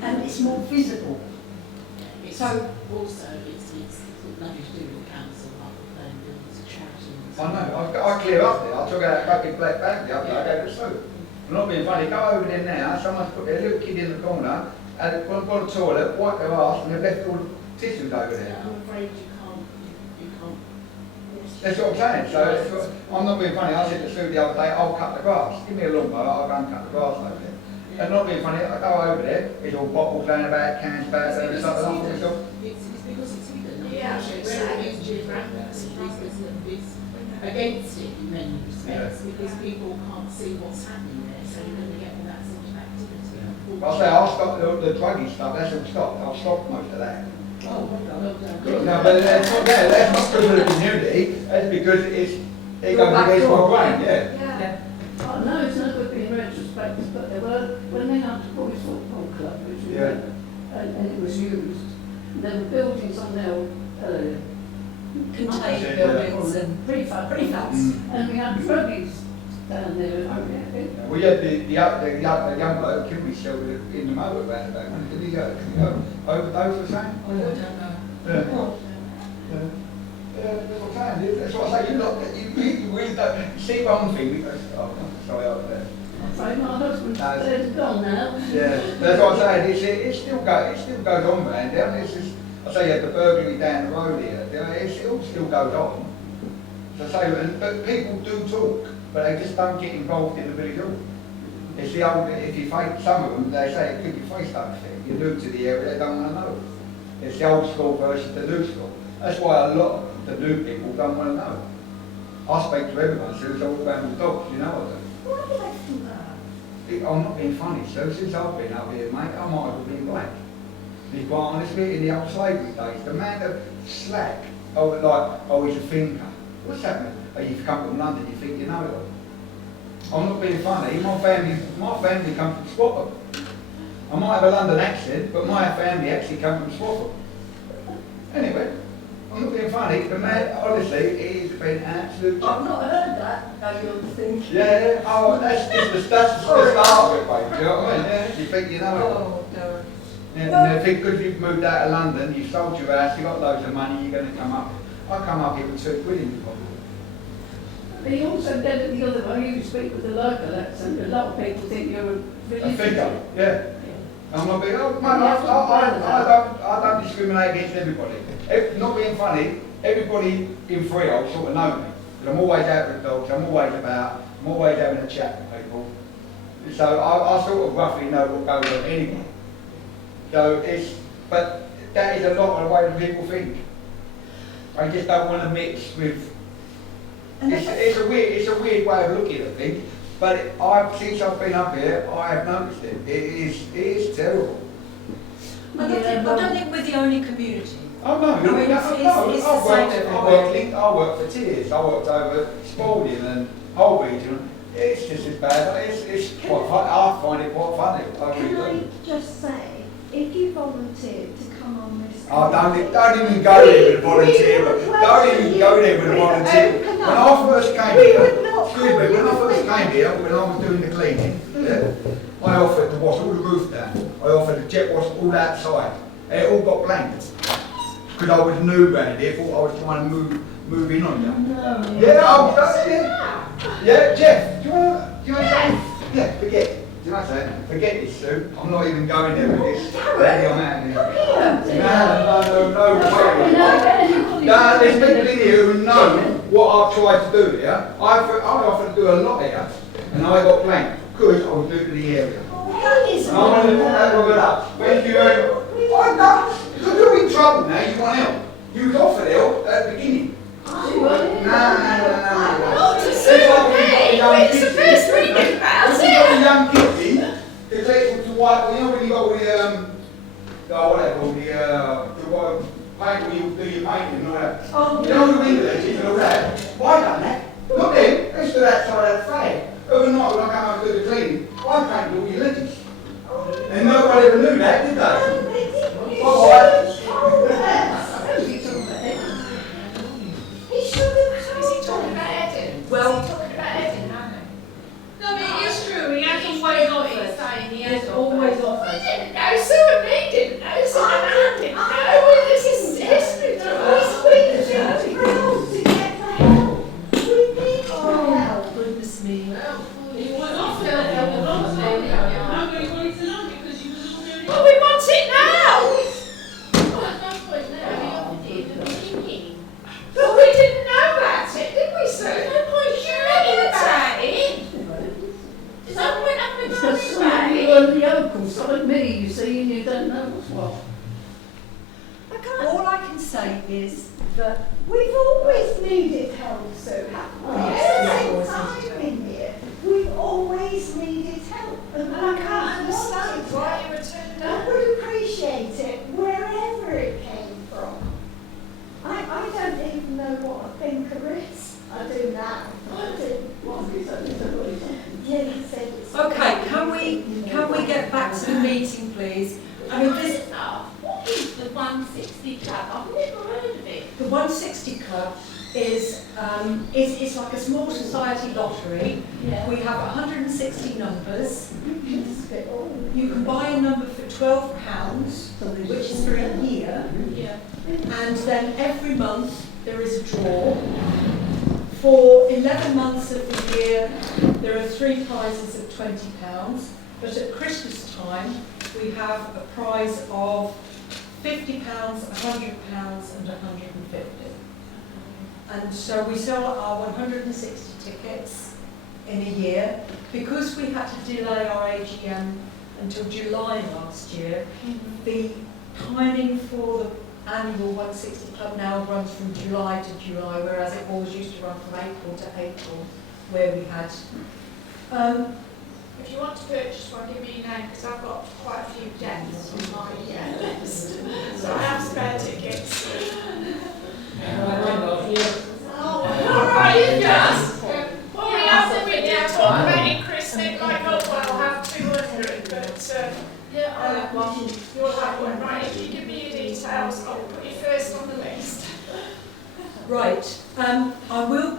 and it's more visible. It's So also it's nothing to do with the council, like the playing field, it's a charity. I know, I clear up there. I took out a fucking black bag the other day, I gave it a soap. I'm not being funny, go over there now, someone's put their little kid in the corner, and gone to the toilet, wiped their arse, and they've left all the tissues over there. I'm afraid you can't. That's what I'm saying. So I'm not being funny. I said to Sue the other day, I'll cut the grass. Give me a lawnmower, I'll go and cut the grass over there. And not being funny, I go over there, there's all bottles laying about, cans about, and something like that. It's because it's hidden. Yeah, Where it is geographically, it's against it in many respects, because people can't see what's happening there, so you're going to get that sort of activity. I'll say, I'll stop the druggy stuff, that's all stopped. I'll stop most of that. Oh, well done. No, but that's not that. That's not because of the community. That's because it goes against my brain, yeah. yeah. I know it's never been retrospective, but there were, when they had the boys football club, which was and it was used, there were buildings on there, Contained Yeah. buildings and prefabs, and we had druggies down there. We had the young bloke killed himself in the motor roundabout. Did he go overdose or something? I don't know. Yeah. That's what I'm saying. That's what I say. You really don't see one thing. Sorry, I was there. Sorry, my husband's gone now. Yeah, that's what I'm saying. It still goes on, man. It's just, I say you had the burglary down the road here. It all still goes on. So I say, but people do talk, but they just don't get involved in the village hall. It's the old, if you face some of them, they say it could be face don't fit. You're new to the area, they don't want to know. It's the old school versus the new school. That's why a lot of the new people don't want to know. I speak to everyone, so it's all about the dogs, you know what I do. Why do they do that? I'm not being funny, so since I've been up here, mate, I might have been black. To be quite honest with you, in the old slavery days, the man of slack, he's a thinker. What's happening? Oh, you've come from London, you think you know it all. I'm not being funny, my family comes from Swaffham. I might have a London accent, but my family actually come from Swaffham. Anyway, I'm not being funny, but man, honestly, it has been absolute. I've not heard that, how you're thinking. Yeah, oh, that's the start of it, babe. Do you know what I mean? Yeah, you think you know it. Oh, no. Yeah, and they think because you've moved out of London, you've sold your house, you've got loads of money, you're going to come up. I come up here with £2 quid in the pocket. But you also did it the other way, you speak with the local accent, a lot of people think you're a A figure, yeah. I'm not being, oh, man, I don't discriminate against everybody. Not being funny, everybody in Freehold sort of know me. I'm always out with the dogs, I'm always about, I'm always having a chat with people. So I sort of roughly know what goes on anyway. So it's, but that is a lot of the way that people think. I just don't want to mix with, it's a weird way of looking at things. But since I've been up here, I have noticed it. It is terrible. I don't think we're the only community. Oh no, I mean, it's the same everywhere. I worked for Tears. I worked over Spalding and Holbeach. It's just as bad. It's quite fun. I find it quite funny. Can I just say, if you volunteered to come on this... Oh, don't even go there with a volunteer. Don't even go there with a volunteer. When I first came here, when I first came here, when I was doing the cleaning, I offered to wash all the roof down. I offered to jet wash all outside. And it all got blanked. Because I was new around here, thought I was trying to move in on you. No. Yeah, Jeff, do you want to say? Yeah, forget it. Do you know what I'm saying? Forget this, Sue. I'm not even going there with this. Ready on that. No way. No, there's people in here who know what I've tried to do here. I offered to do a lot here, and I got blanked because I was new to the area. And I wanted to put that rubber up. When you I don't. Because you're in trouble now, you want help. You was offered help at the beginning. No. Not to sue me, it's the first reading about If you've got a young kid in, to take to wipe, you know when you got all the paint where you do your painting and all that. You know the windows and all that. Why done that? Not them, they stood outside that flag. Overnight when I come home to do the cleaning, I painted all your ledges. And nobody ever knew that, did they? Well, No, but it is true, he has always offered. there's always offers. didn't know, Sue and me didn't know, so I didn't know. Well, this is history to us. We need to get the help. We need the help. Goodness me. He was offered help, but obviously, nobody wanted to know because you was doing it. Well, we want it now. But we didn't know about it, did we, Sue? No point shouting about it. There's no point having a Because talking some about of you it. are the locals, like me, you see, and you don't know what's what. All I can say is that We've always needed help, Sue, haven't we? Yes, Every we've always time needed help. in here, we've always needed help. And I can't understand why you were turned I down. would appreciate it wherever it came from. I don't even know what a thinker is. I do now. I do. Yeah, he said it's... okay. Can we get back to the meeting, please? I mean, this What is the 160 Club? I've never heard of it. the 160 Club is it's like a small society lottery. Yeah. We have 160 numbers. It all. You can buy a number for £12, which is for a year. Yeah. And then every month there is a draw. For 11 months of the year, there are 3 prizes of £20. But at Christmas time, we have a prize of £50, £100 and £150. And so we sell our 160 tickets in a year. Because we had to delay our AGM until July last year, the timing for the annual 160 Club now runs from July to July, whereas it always used to run from April to April, where we had... If you want to purchase one, give me a name, because I've got quite a few deaths on my list. So I have spare tickets. Alright, you just. Well, we have the video talk about it, Chris, and like, oh, well, I'll have 200, but Yeah, I'll have one. you'll have one, right? If you give me your details, I'll put you first on the Right. I will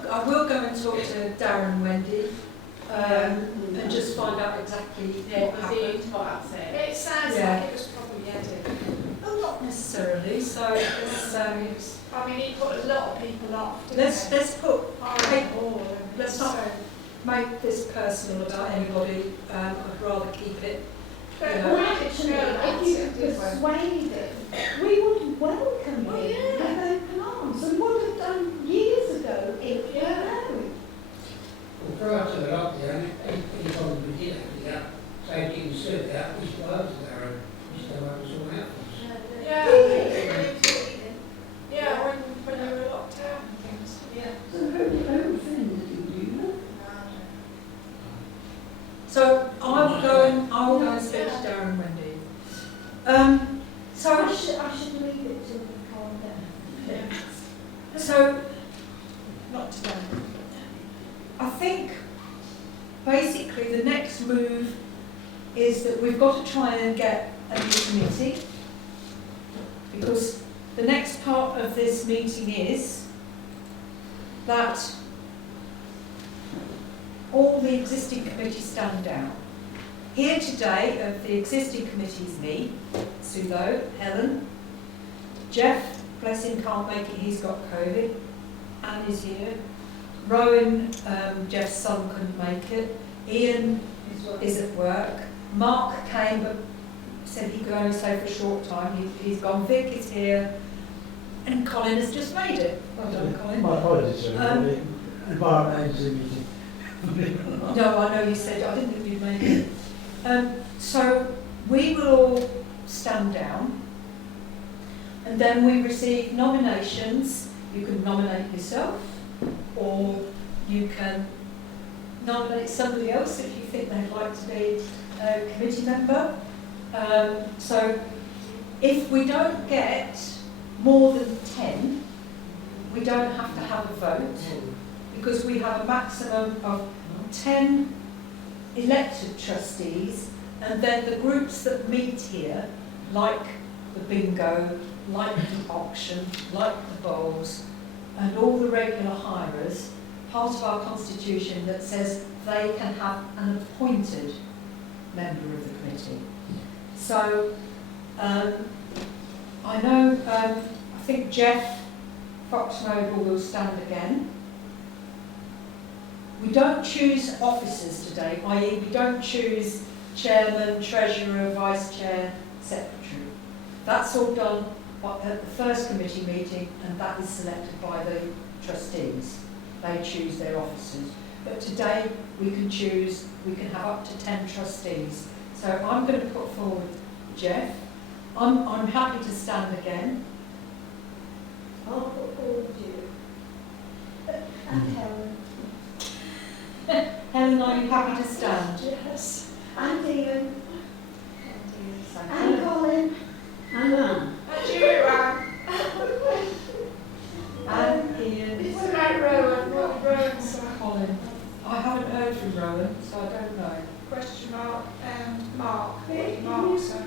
go and talk to Darren and Wendy and just find out exactly what happened. Quite upset. It sounds Yeah. like it was probably Eddie. Well, not necessarily. So it's, I mean, he put a lot of people off, didn't let's he? put Oh, let's not make this personal about anybody. I'd rather keep it. But Yeah. Well, actually, if you persuade them, we would welcome Oh, it yeah. with open arms, and would have done years ago if we Yeah. know. Well, prior to the lockdown, anytime we did have the safety and service out, we still over there and we still have us all out. Yeah. Yeah, when they were locked down and things. Yeah. So who offended you, do you know? So I will go and speak to Darren and Wendy. So I should leave it till we calm down. so Not today. I think basically the next move is that we've got to try and get a new committee, because the next part of this meeting is that all the existing committees stand down. Here today of the existing committees, me, Sulo, Helen, Jeff, bless him, can't make it, he's got COVID, Anne is here, Rowan, Jeff's son, couldn't make it, Ian is at work, Mark came but said he could only stay for a short time, he's gone, Vic is here, and Colin has just made it. Well done, Colin. My apologies, sir. Environment agency meeting. No, I know you said, I didn't think you'd made it. So we will all stand down, and then we receive nominations. You can nominate yourself, or you can nominate somebody else if you think they'd like to be a committee member. So if we don't get more than 10, we don't have to have a vote, because we have a maximum of 10 elected trustees, and then the groups that meet here, like the bingo, like the auction, like the bowls, and all the regular hirers, part of our constitution that says they can have an appointed member of the committee. So I know, I think Jeff Fox-Noble will stand again. We don't choose officers today, i.e. we don't choose chairman, treasurer, vice chair, secretary. That's all done at the first committee meeting, and that is selected by the trustees. They choose their officers. But today we can have up to 10 trustees. So I'm going to put forward Jeff. I'm happy to stand again. I'll put forward you. And Helen. Helen, are you happy to stand? Yes. And Ian. Thank And you. Colin. And And you, Anne. And Ian. What about Rowan? What did Rowan say? Colin. I haven't heard from Rowan, so I don't know. Question mark, Mark. What did Mark say?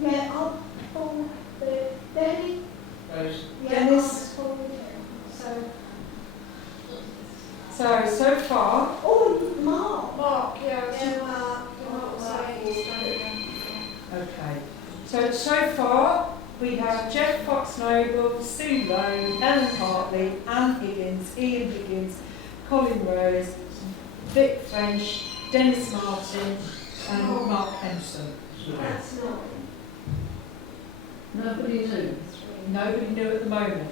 Yeah, I'll forward the Denny. Those Yeah, Dennis. I'll forward it. So far, Oh, Mark. Mark, yeah. Mark. okay. So far, we have Jeff Fox-Noble, Sue Lowe, Ellen Hartley, Anne Higgins, Ian Higgins, Colin Rose, Vic French, Dennis Martin, and Mark Henson. That's not. nobody knew. Nobody knew at the moment.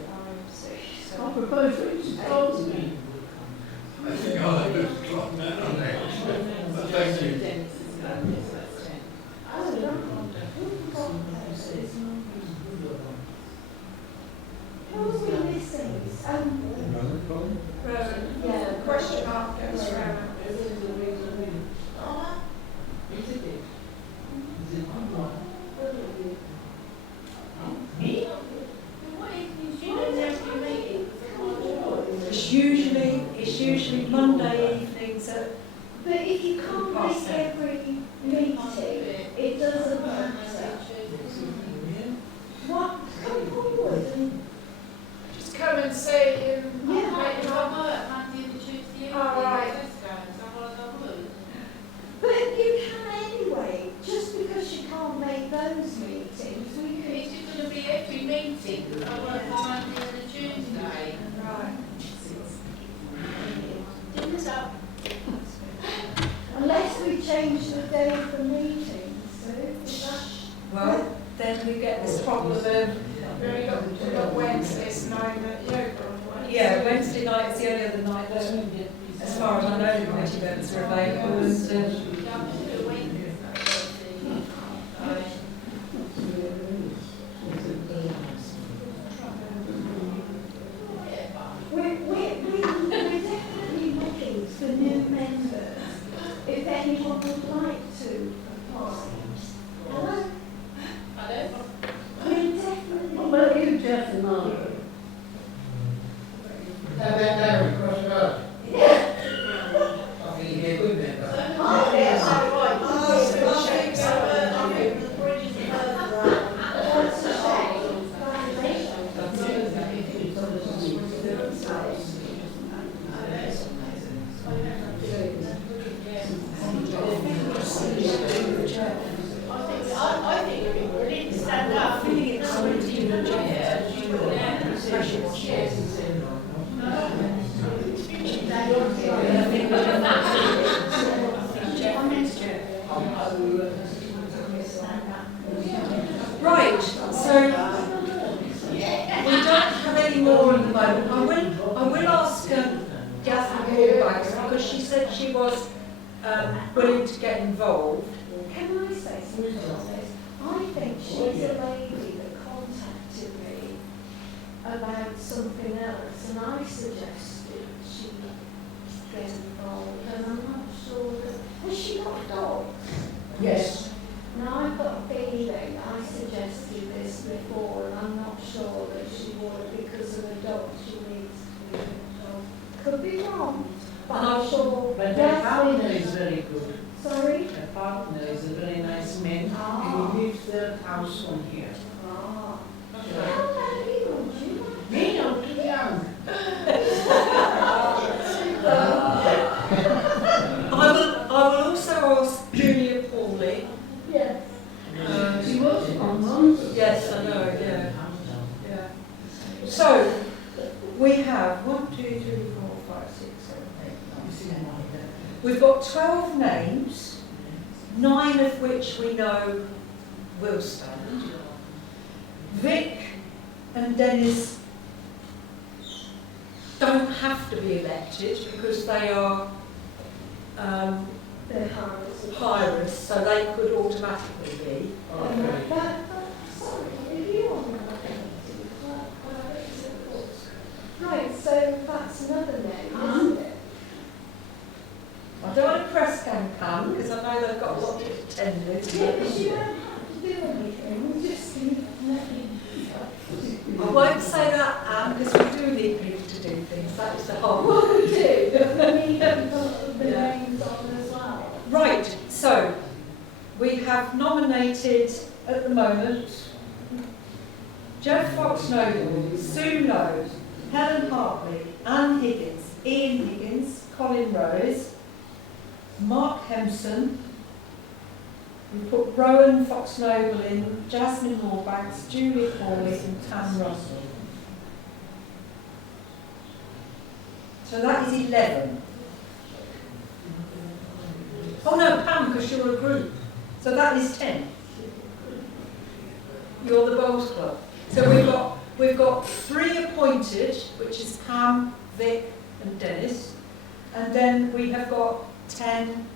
I propose Richard Scones. I think I'll have to clock that on there. But thank you. Who are we missing? Rowan. Yeah. Question mark, yes, Rowan. It's usually Monday evenings at. But if you can't make every meeting, it doesn't matter. What? Come forward and Unless we change the day of the meeting, Sue, is that? Well, then we get this problem of, We've got Wednesdays night at yoga on yeah, Wednesday night is the only other night that, as far as I know, the committee events are available. And, We're definitely looking for new members. If anyone would like to apply. Hello? We're definitely. What about you, Jeff and Margaret? How about Darren across the road? I think he'd be a good member. Oh, yes, that's a shame. I think it'd be brilliant to stand up. right, so we don't have any more at the moment. I will ask Catherine Hallbags, because she said she was willing to get involved. Can I say something on this? I think she's a lady that contacted me about something else, and I suggested she get involved, and I'm not sure that... Has she got dogs? Yes. Now, I've got a feeling I suggested this before, and I'm not sure that she would, because of the dog she needs to be involved. Could be wrong, but I'm sure... But her partner is very good. Sorry? Her partner is a very nice man. Ah. He lives their house on here. Ah. Yeah. How many would you like? Me, I'm too young. I will also ask Julia Pauly. Yes. She was on one. Yes, I know, yeah. Yeah. So, we have 1, 2, 3, 4, 5, 6, 7, 8, 9, 10. We've got 12 names, 9 of which we know will stand. Vic and Dennis don't have to be elected because they are They're hires. hirers, so they could automatically be. Sorry, if you want to right, so that's another name, isn't it? I don't want to press Pam because I know they've got a lot to contend with. Yeah, but you don't have to do anything, we just need I won't say that, Anne, because we do need people to do things. That is the whole. Well, we do, but we need the names on as well. Right, so we have nominated at the moment Jeff Fox-Noble, Sue Lowe, Helen Hartley, Anne Higgins, Ian Higgins, Colin Rose, Mark Hempson. We put Rowan Fox-Noble in, Jasmine Hallbags, Julia Pauly and Tam Russell. So that is 11. Oh no, Pam, because you're a group. So that is 10. You're the Bowls Club. So we've got 3 appointed, which is Pam, Vic and Dennis. And then we have got 10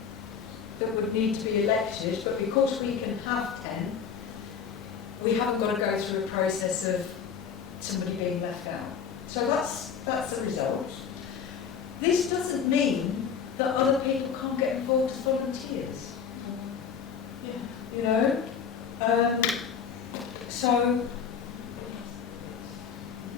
that would need to be elected, but because we can have 10, we haven't got to go through a process of somebody being left out. So that's the result. This doesn't mean that other people can't get involved as volunteers. Yeah. You know? So,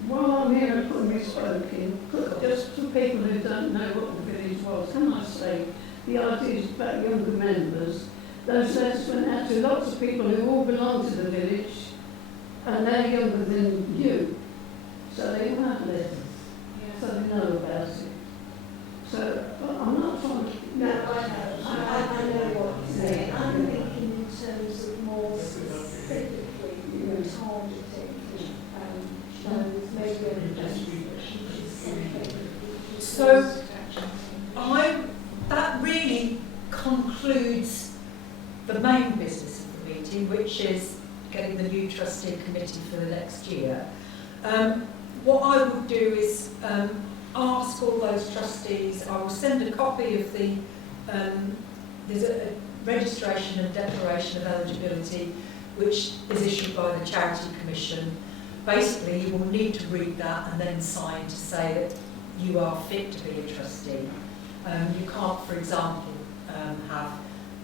While I'm here and putting me spoken, just for people who don't know what the village was, can I say, the idea is about younger members. Those letters went out to lots of people who all belong to the village, and they're younger than you. So they all have letters, so they know about it. So I'm not trying to... No, I know what you're saying. I'm thinking in terms of more specifically targeting those maybe so that really concludes the main business of the meeting, which is getting the new trustee committee for the next year. What I would do is ask all those trustees, I will send a copy of the, there's a registration and declaration of eligibility which is issued by the Charity Commission. Basically, you will need to read that and then sign to say that you are fit to be a trustee. You can't, for example, have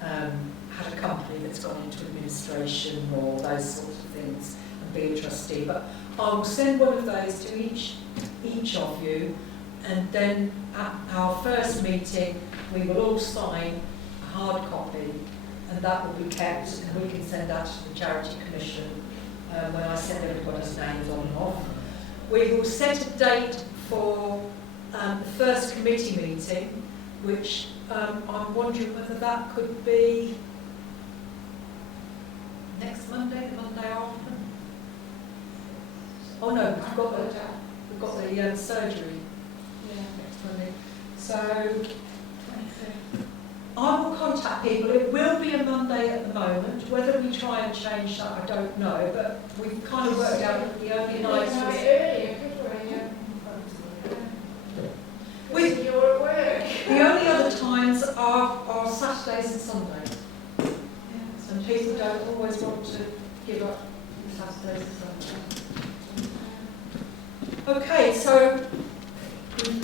had a company that's gone into administration or those sorts of things and be a trustee. But I will send one of those to each of you, and then at our first meeting we will all sign a hard copy, and that will be kept, and we can send that to the Charity Commission when I send everybody's names on and off. We will set a date for the first committee meeting, which I'm wondering whether that could be next Monday, the Monday after. Oh no, we've got the surgery next Monday. So I will contact people. It will be a Monday at the moment. Whether we try and change that, I don't know. But we've kind of worked out that the early nights was. You're at work. The only other times are Saturdays and Sundays. And people don't always want to give up Saturdays and Sundays. Okay, so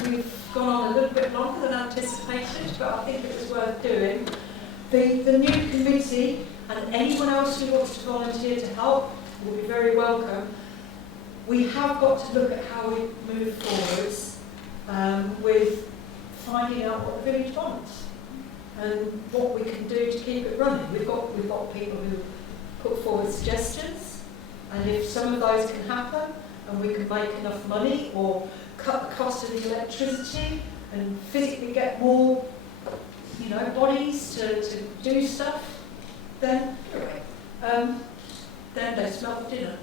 we've gone on a little bit longer than anticipated, but I think it was worth doing. The new committee and anyone else who wants to volunteer to help will be very welcome. We have got to look at how we move forwards with finding out what the village wants and what we can do to keep it running. We've got people who put forward suggestions, and if some of those can happen and we can make enough money or cut the cost of the electricity and physically get more, bodies to do stuff, then they smell the dinner.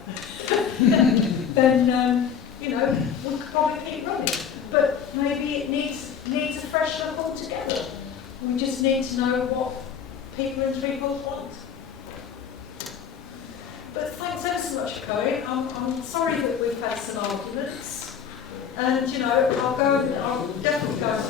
Then we could probably keep running. But maybe it needs a fresh look altogether. We just need to know what people in Threefold want. But thanks ever so much for going. I'm sorry that we've had some arguments. And I'll definitely go and